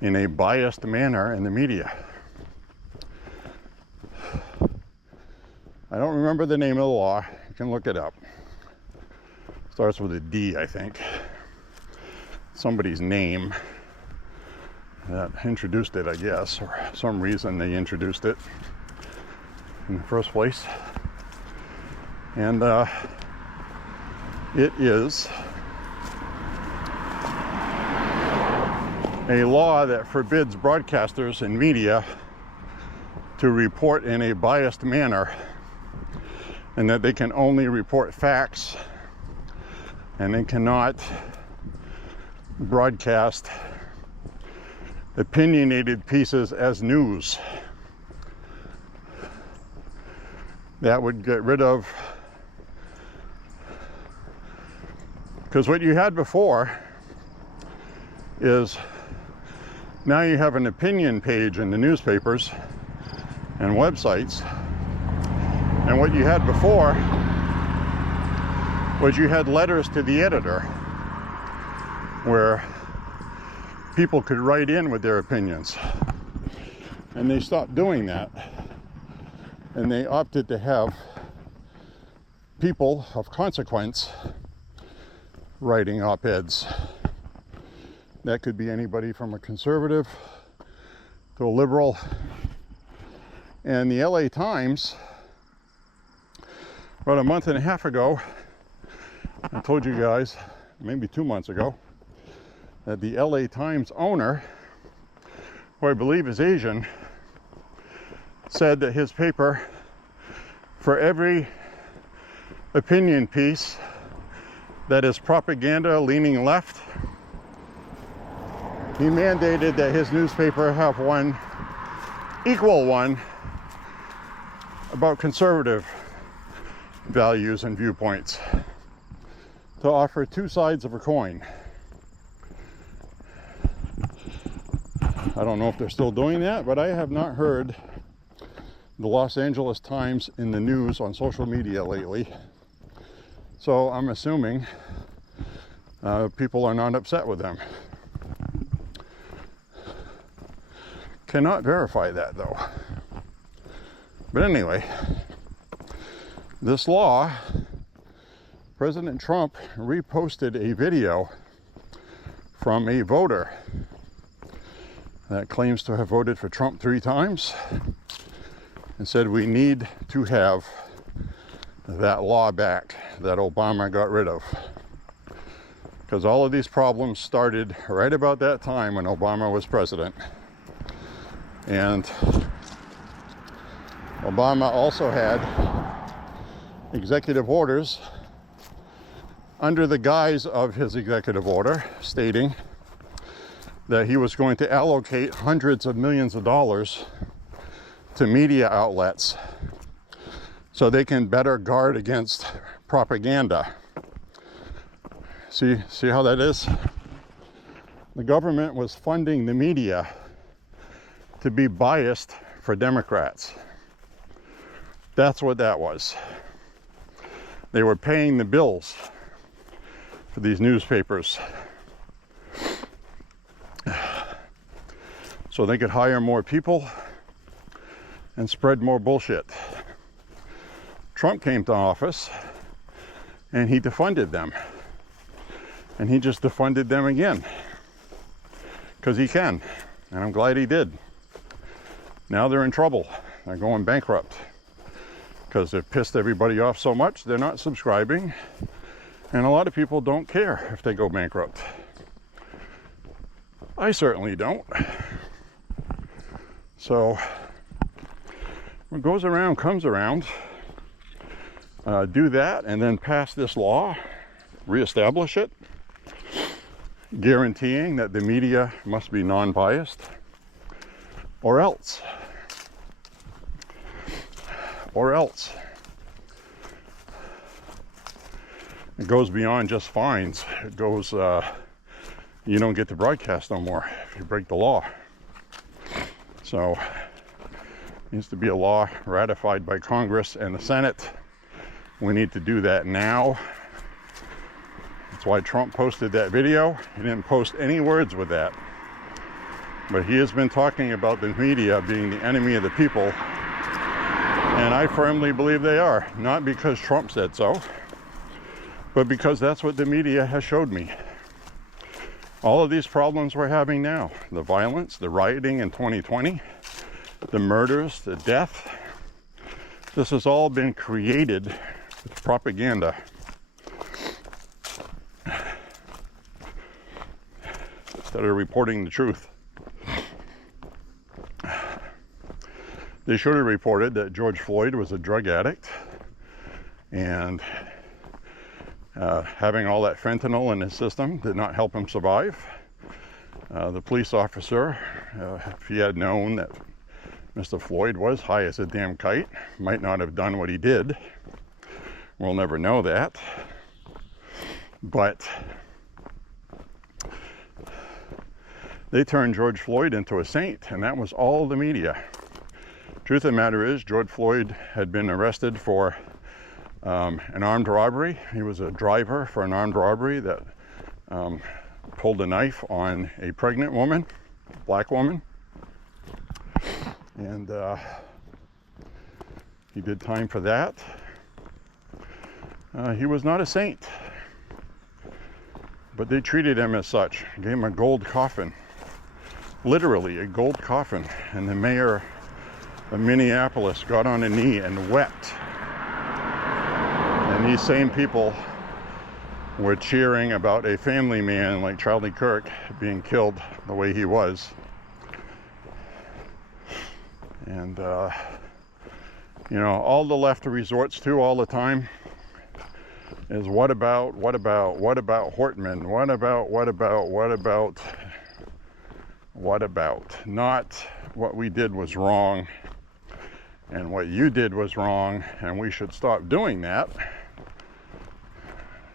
in a biased manner in the media. I don't remember the name of the law. You can look it up. Starts with a D, I think. Somebody's name that introduced it, I guess, or some reason they introduced it in the first place. And it is a law that forbids broadcasters and media to report in a biased manner, and that they can only report facts, and they cannot broadcast opinionated pieces as news. That would get rid of, because what you had before is, now you have an opinion page in the newspapers and websites, and what you had before was you had letters to the editor where people could write in with their opinions, and they stopped doing that, and they opted to have people of consequence writing op-eds. That could be anybody from a conservative to a liberal. And the LA Times, about a month and a half ago, I told you guys, maybe 2 months ago, that the LA Times owner, who I believe is Asian, said that his paper, for every opinion piece that is propaganda leaning left, he mandated that his newspaper have one, equal one, about conservative values and viewpoints, to offer two sides of a coin. I don't know if they're still doing that, but I have not heard the Los Angeles Times in the news on social media lately. So I'm assuming people are not upset with them. Cannot verify that though. But anyway, this law, President Trump reposted a video from a voter that claims to have voted for Trump 3 times and said we need to have that law back that Obama got rid of. Because all of these problems started right about that time when Obama was president. And Obama also had executive orders under the guise of his executive order stating that he was going to allocate hundreds of millions of dollars to media outlets so they can better guard against propaganda. See how that is? The government was funding the media to be biased for Democrats. That's what that was. They were paying the bills for these newspapers so they could hire more people and spread more bullshit. Trump came to office and he defunded them. And he just defunded them again. Because he can. And I'm glad he did. Now they're in trouble. They're going bankrupt. Because they've pissed everybody off so much, they're not subscribing. And a lot of people don't care if they go bankrupt. I certainly don't. So what goes around comes around. Do that and then pass this law, reestablish it, guaranteeing that the media must be non-biased, or else. It goes beyond just fines. It goes, you don't get to broadcast no more if you break the law. So, needs to be a law ratified by Congress and the Senate. We need to do that now. That's why Trump posted that video. He didn't post any words with that. But he has been talking about the media being the enemy of the people. And I firmly believe they are. Not because Trump said so, but because that's what the media has showed me. All of these problems we're having now, the violence, the rioting in 2020, the murders, the death, this has all been created with propaganda. Instead of reporting the truth. They should have reported that George Floyd was a drug addict and having all that fentanyl in his system did not help him survive. The police officer, if he had known that Mr. Floyd was high as a damn kite, might not have done what he did. We'll never know that. But they turned George Floyd into a saint, and that was all the media. Truth of the matter is, George Floyd had been arrested for an armed robbery. He was a driver for an armed robbery that pulled a knife on a pregnant woman, black woman. And he did time for that. He was not a saint, but they treated him as such. Gave him a gold coffin, literally a gold coffin. And the mayor of Minneapolis got on a knee and wept. And these same people were cheering about a family man like Charlie Kirk being killed the way he was. And, you know, all the left resorts to all the time is what about Hortman? What about? Not what we did was wrong and what you did was wrong and we should stop doing that.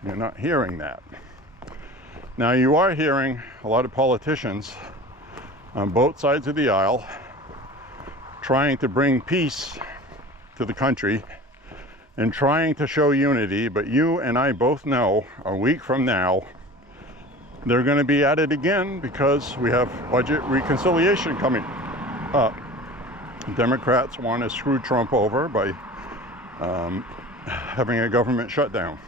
You're not hearing that. Now you are hearing a lot of politicians on both sides of the aisle trying to bring peace to the country and trying to show unity, but you and I both know a week from now they're going to be at it again because we have budget reconciliation coming up. Democrats want to screw Trump over by having a government shutdown.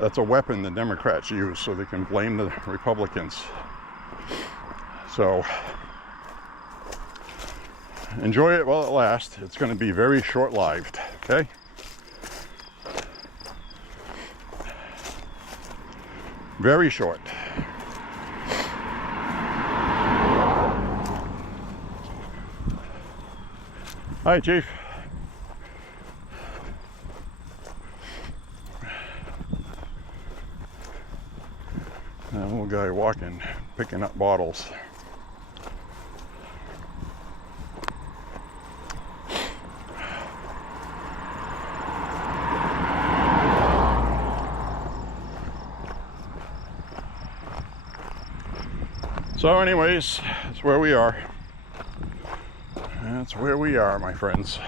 That's a weapon the Democrats use so they can blame the Republicans. So enjoy it while it lasts. It's going to be very short-lived, okay? Very short. Hi, Chief. A little guy walking, picking up bottles. So anyways, that's where we are. That's where we are, my friends.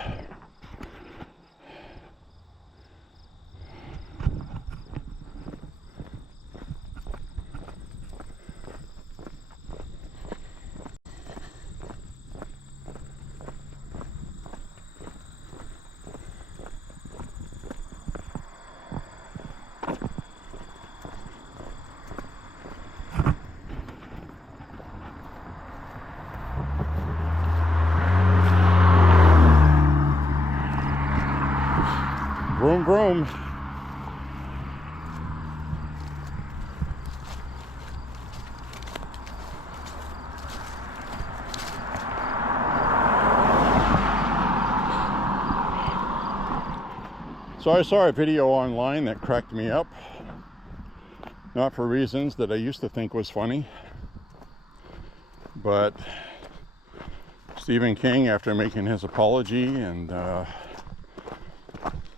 Vroom, vroom. So I saw a video online that cracked me up. Not for reasons that I used to think was funny, but Stephen King, after making his apology and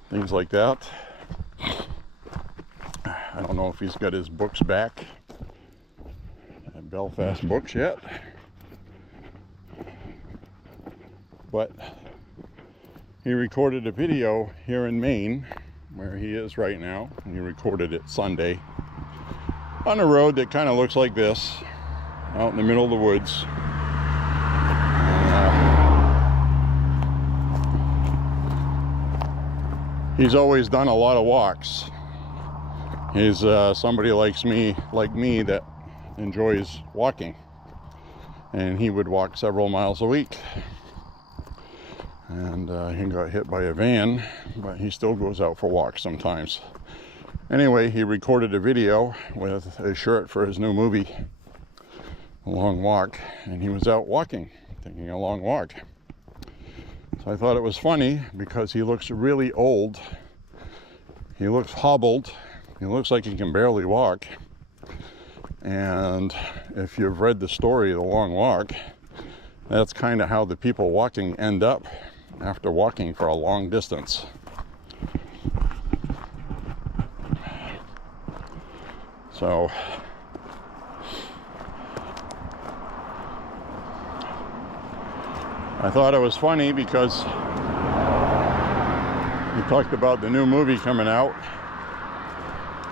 things like that, I don't know if he's got his books back at Belfast Books yet, but he recorded a video here in Maine, where he is right now, and he recorded it Sunday on a road that kind of looks like this, out in the middle of the woods. He's always done a lot of walks. He's somebody like me that enjoys walking, and he would walk several miles a week. And he got hit by a van, but he still goes out for walks sometimes. Anyway, he recorded a video with a shirt for his new movie, A Long Walk, and he was out walking, taking a long walk. So I thought it was funny because he looks really old. He looks hobbled. He looks like he can barely walk. And if you've read the story of The Long Walk, that's kind of how the people walking end up after walking for a long distance. So I thought it was funny because he talked about the new movie coming out,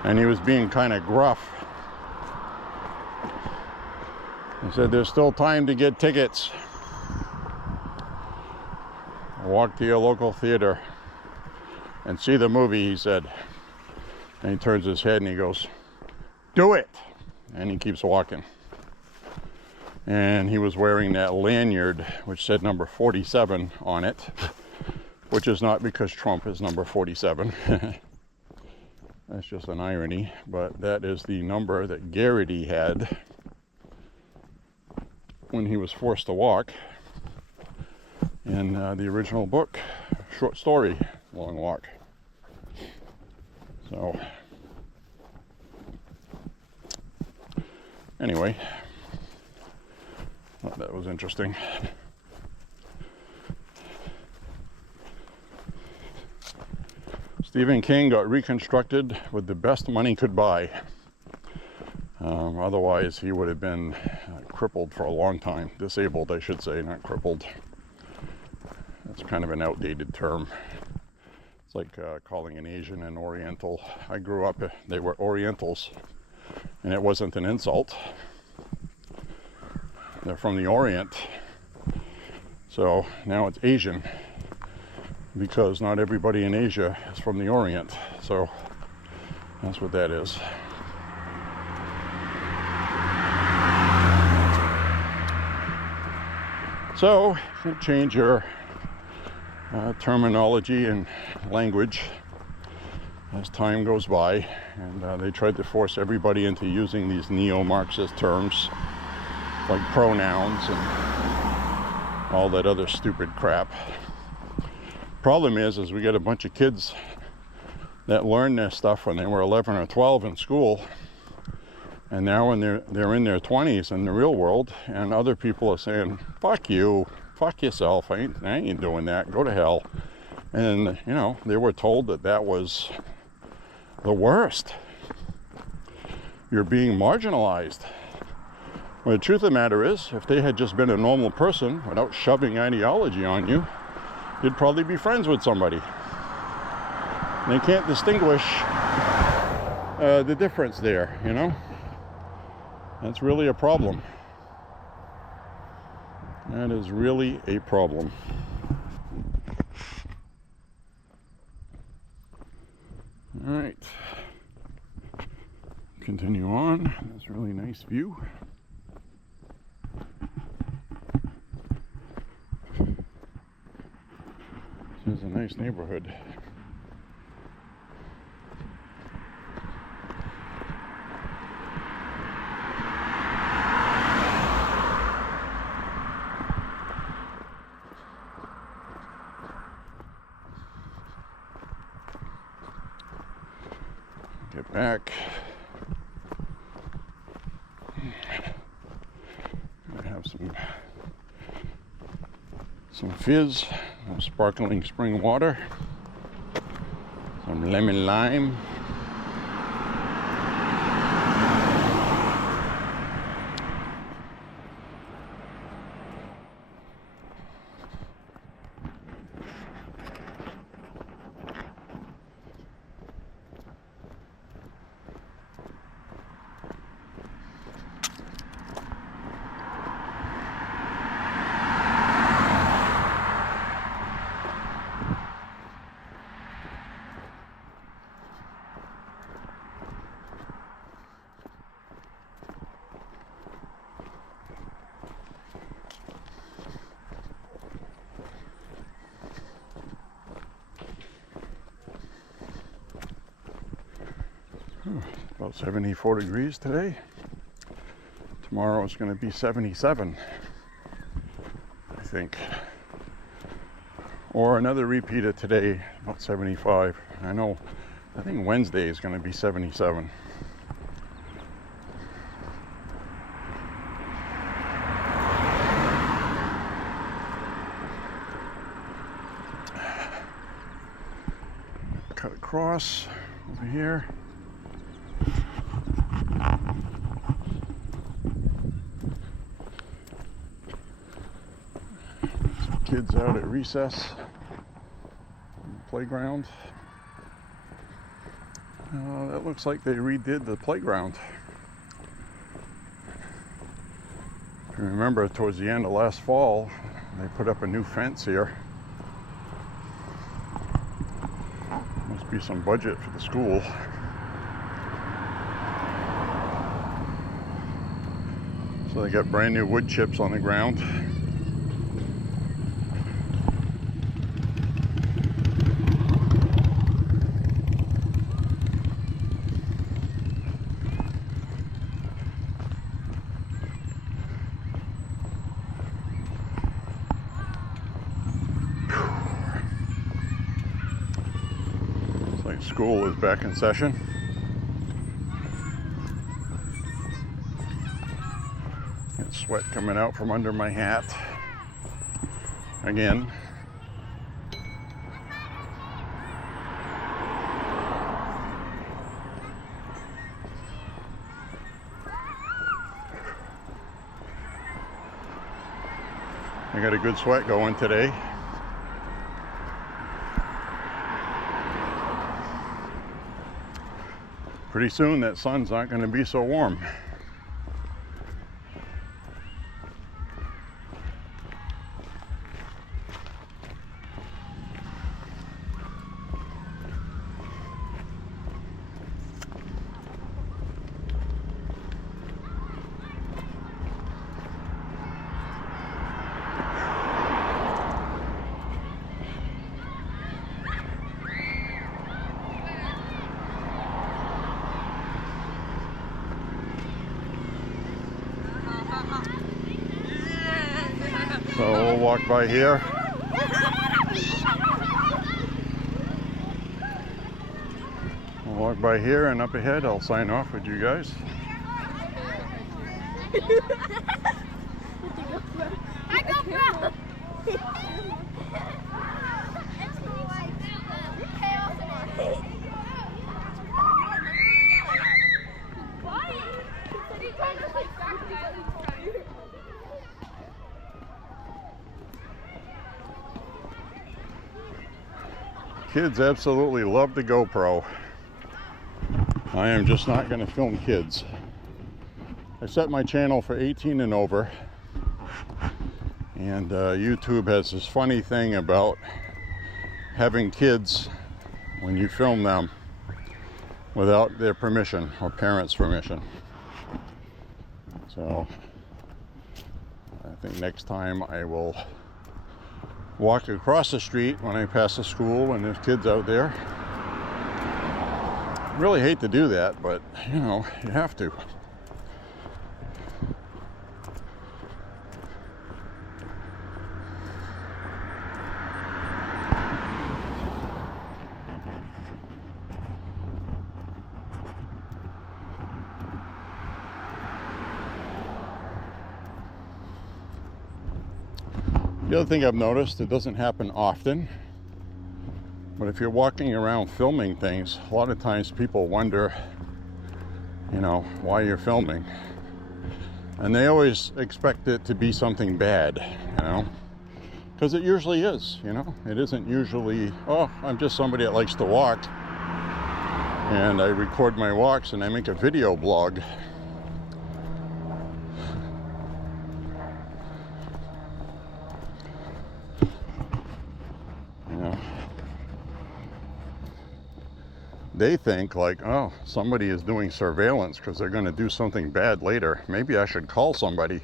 and he was being kind of gruff. He said, "There's still time to get tickets. Walk to your local theater and see the movie," he said. And he turns his head and he goes, "Do it!" And he keeps walking. And he was wearing that lanyard which said number 47 on it, which is not because Trump is number 47. That's just an irony, but that is the number that Garrity had when he was forced to walk in the original book, short story, Long Walk. So anyway, thought that was interesting. Stephen King got reconstructed with the best money could buy. Otherwise, he would have been crippled for a long time. Disabled, I should say, not crippled. That's kind of an outdated term. It's like calling an Asian an Oriental. I grew up, they were Orientals, and it wasn't an insult. They're from the Orient. So now it's Asian, because not everybody in Asia is from the Orient. So that's what that is. So you change your terminology and language as time goes by, and they tried to force everybody into using these neo-Marxist terms like pronouns and all that other stupid crap. Problem is we get a bunch of kids that learned this stuff when they were 11 or 12 in school, and now when they're in their 20s in the real world, and other people are saying, "Fuck you, fuck yourself, I ain't doing that, go to hell." And you know, they were told that that was the worst. You're being marginalized. Well, the truth of the matter is, if they had just been a normal person without shoving ideology on you, you'd probably be friends with somebody. They can't distinguish the difference there, you know? That's really a problem. That is really a problem. All right. Continue on. That's a really nice view. This is a nice neighborhood. Get back. I have some fizz, some sparkling spring water, some lemon lime. About 74 degrees today. Tomorrow it's going to be 77, I think. Or another repeat of today, about 75. I think Wednesday is going to be 77. Cut across over here. Kids out at recess on the playground. That looks like they redid the playground. If you remember, towards the end of last fall, they put up a new fence here. Must be some budget for the school. So they got brand new wood chips on the ground. School is back in session. Got sweat coming out from under my hat again. I got a good sweat going today. Pretty soon that sun's not going to be so warm. So we'll walk by here. We'll walk by here, and up ahead I'll sign off with you guys. I go, bro. Kids absolutely love the GoPro. I am just not going to film kids. I set my channel for 18 and over, and YouTube has this funny thing about having kids when you film them without their permission or parents' permission. So I think next time I will walk across the street when I pass the school when there's kids out there. I really hate to do that, but you know, you have to. The other thing I've noticed, it doesn't happen often, but if you're walking around filming things, a lot of times people wonder, you know, why you're filming. And they always expect it to be something bad, you know, because it usually is, you know. It isn't usually, oh, I'm just somebody that likes to walk and I record my walks and I make a video blog. They think like, oh, somebody is doing surveillance because they're going to do something bad later. Maybe I should call somebody.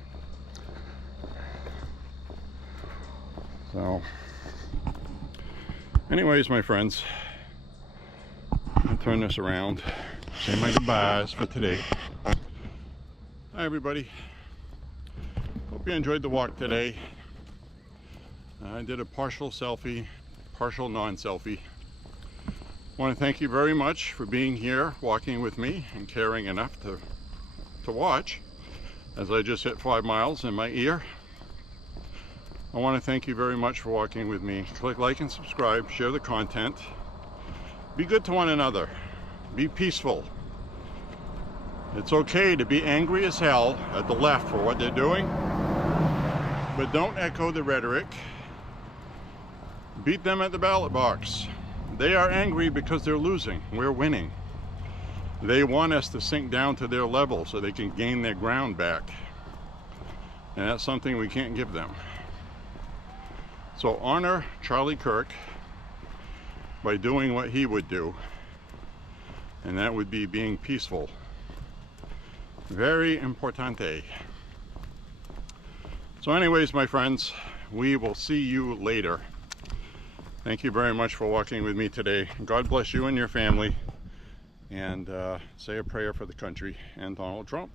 So, anyways, my friends, I'll turn this around. Say my goodbyes for today. Hi, everybody. Hope you enjoyed the walk today. I did a partial selfie, partial non-selfie. I want to thank you very much for being here, walking with me, and caring enough to watch as I just hit 5 miles in my ear. I want to thank you very much for walking with me. Click like and subscribe, share the content. Be good to one another. Be peaceful. It's okay to be angry as hell at the left for what they're doing, but don't echo the rhetoric. Beat them at the ballot box. They are angry because they're losing. We're winning. They want us to sink down to their level so they can gain their ground back. And that's something we can't give them. So honor Charlie Kirk by doing what he would do. And that would be being peaceful. Very importante. So anyways, my friends, we will see you later. Thank you very much for walking with me today. God bless you and your family. And say a prayer for the country and Donald Trump.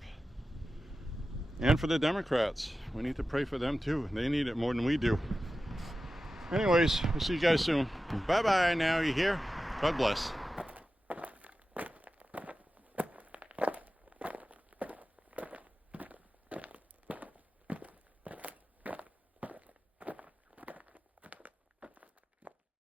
And for the Democrats. We need to pray for them too. They need it more than we do. Anyways, we'll see you guys soon. Bye-bye now, you hear? God bless.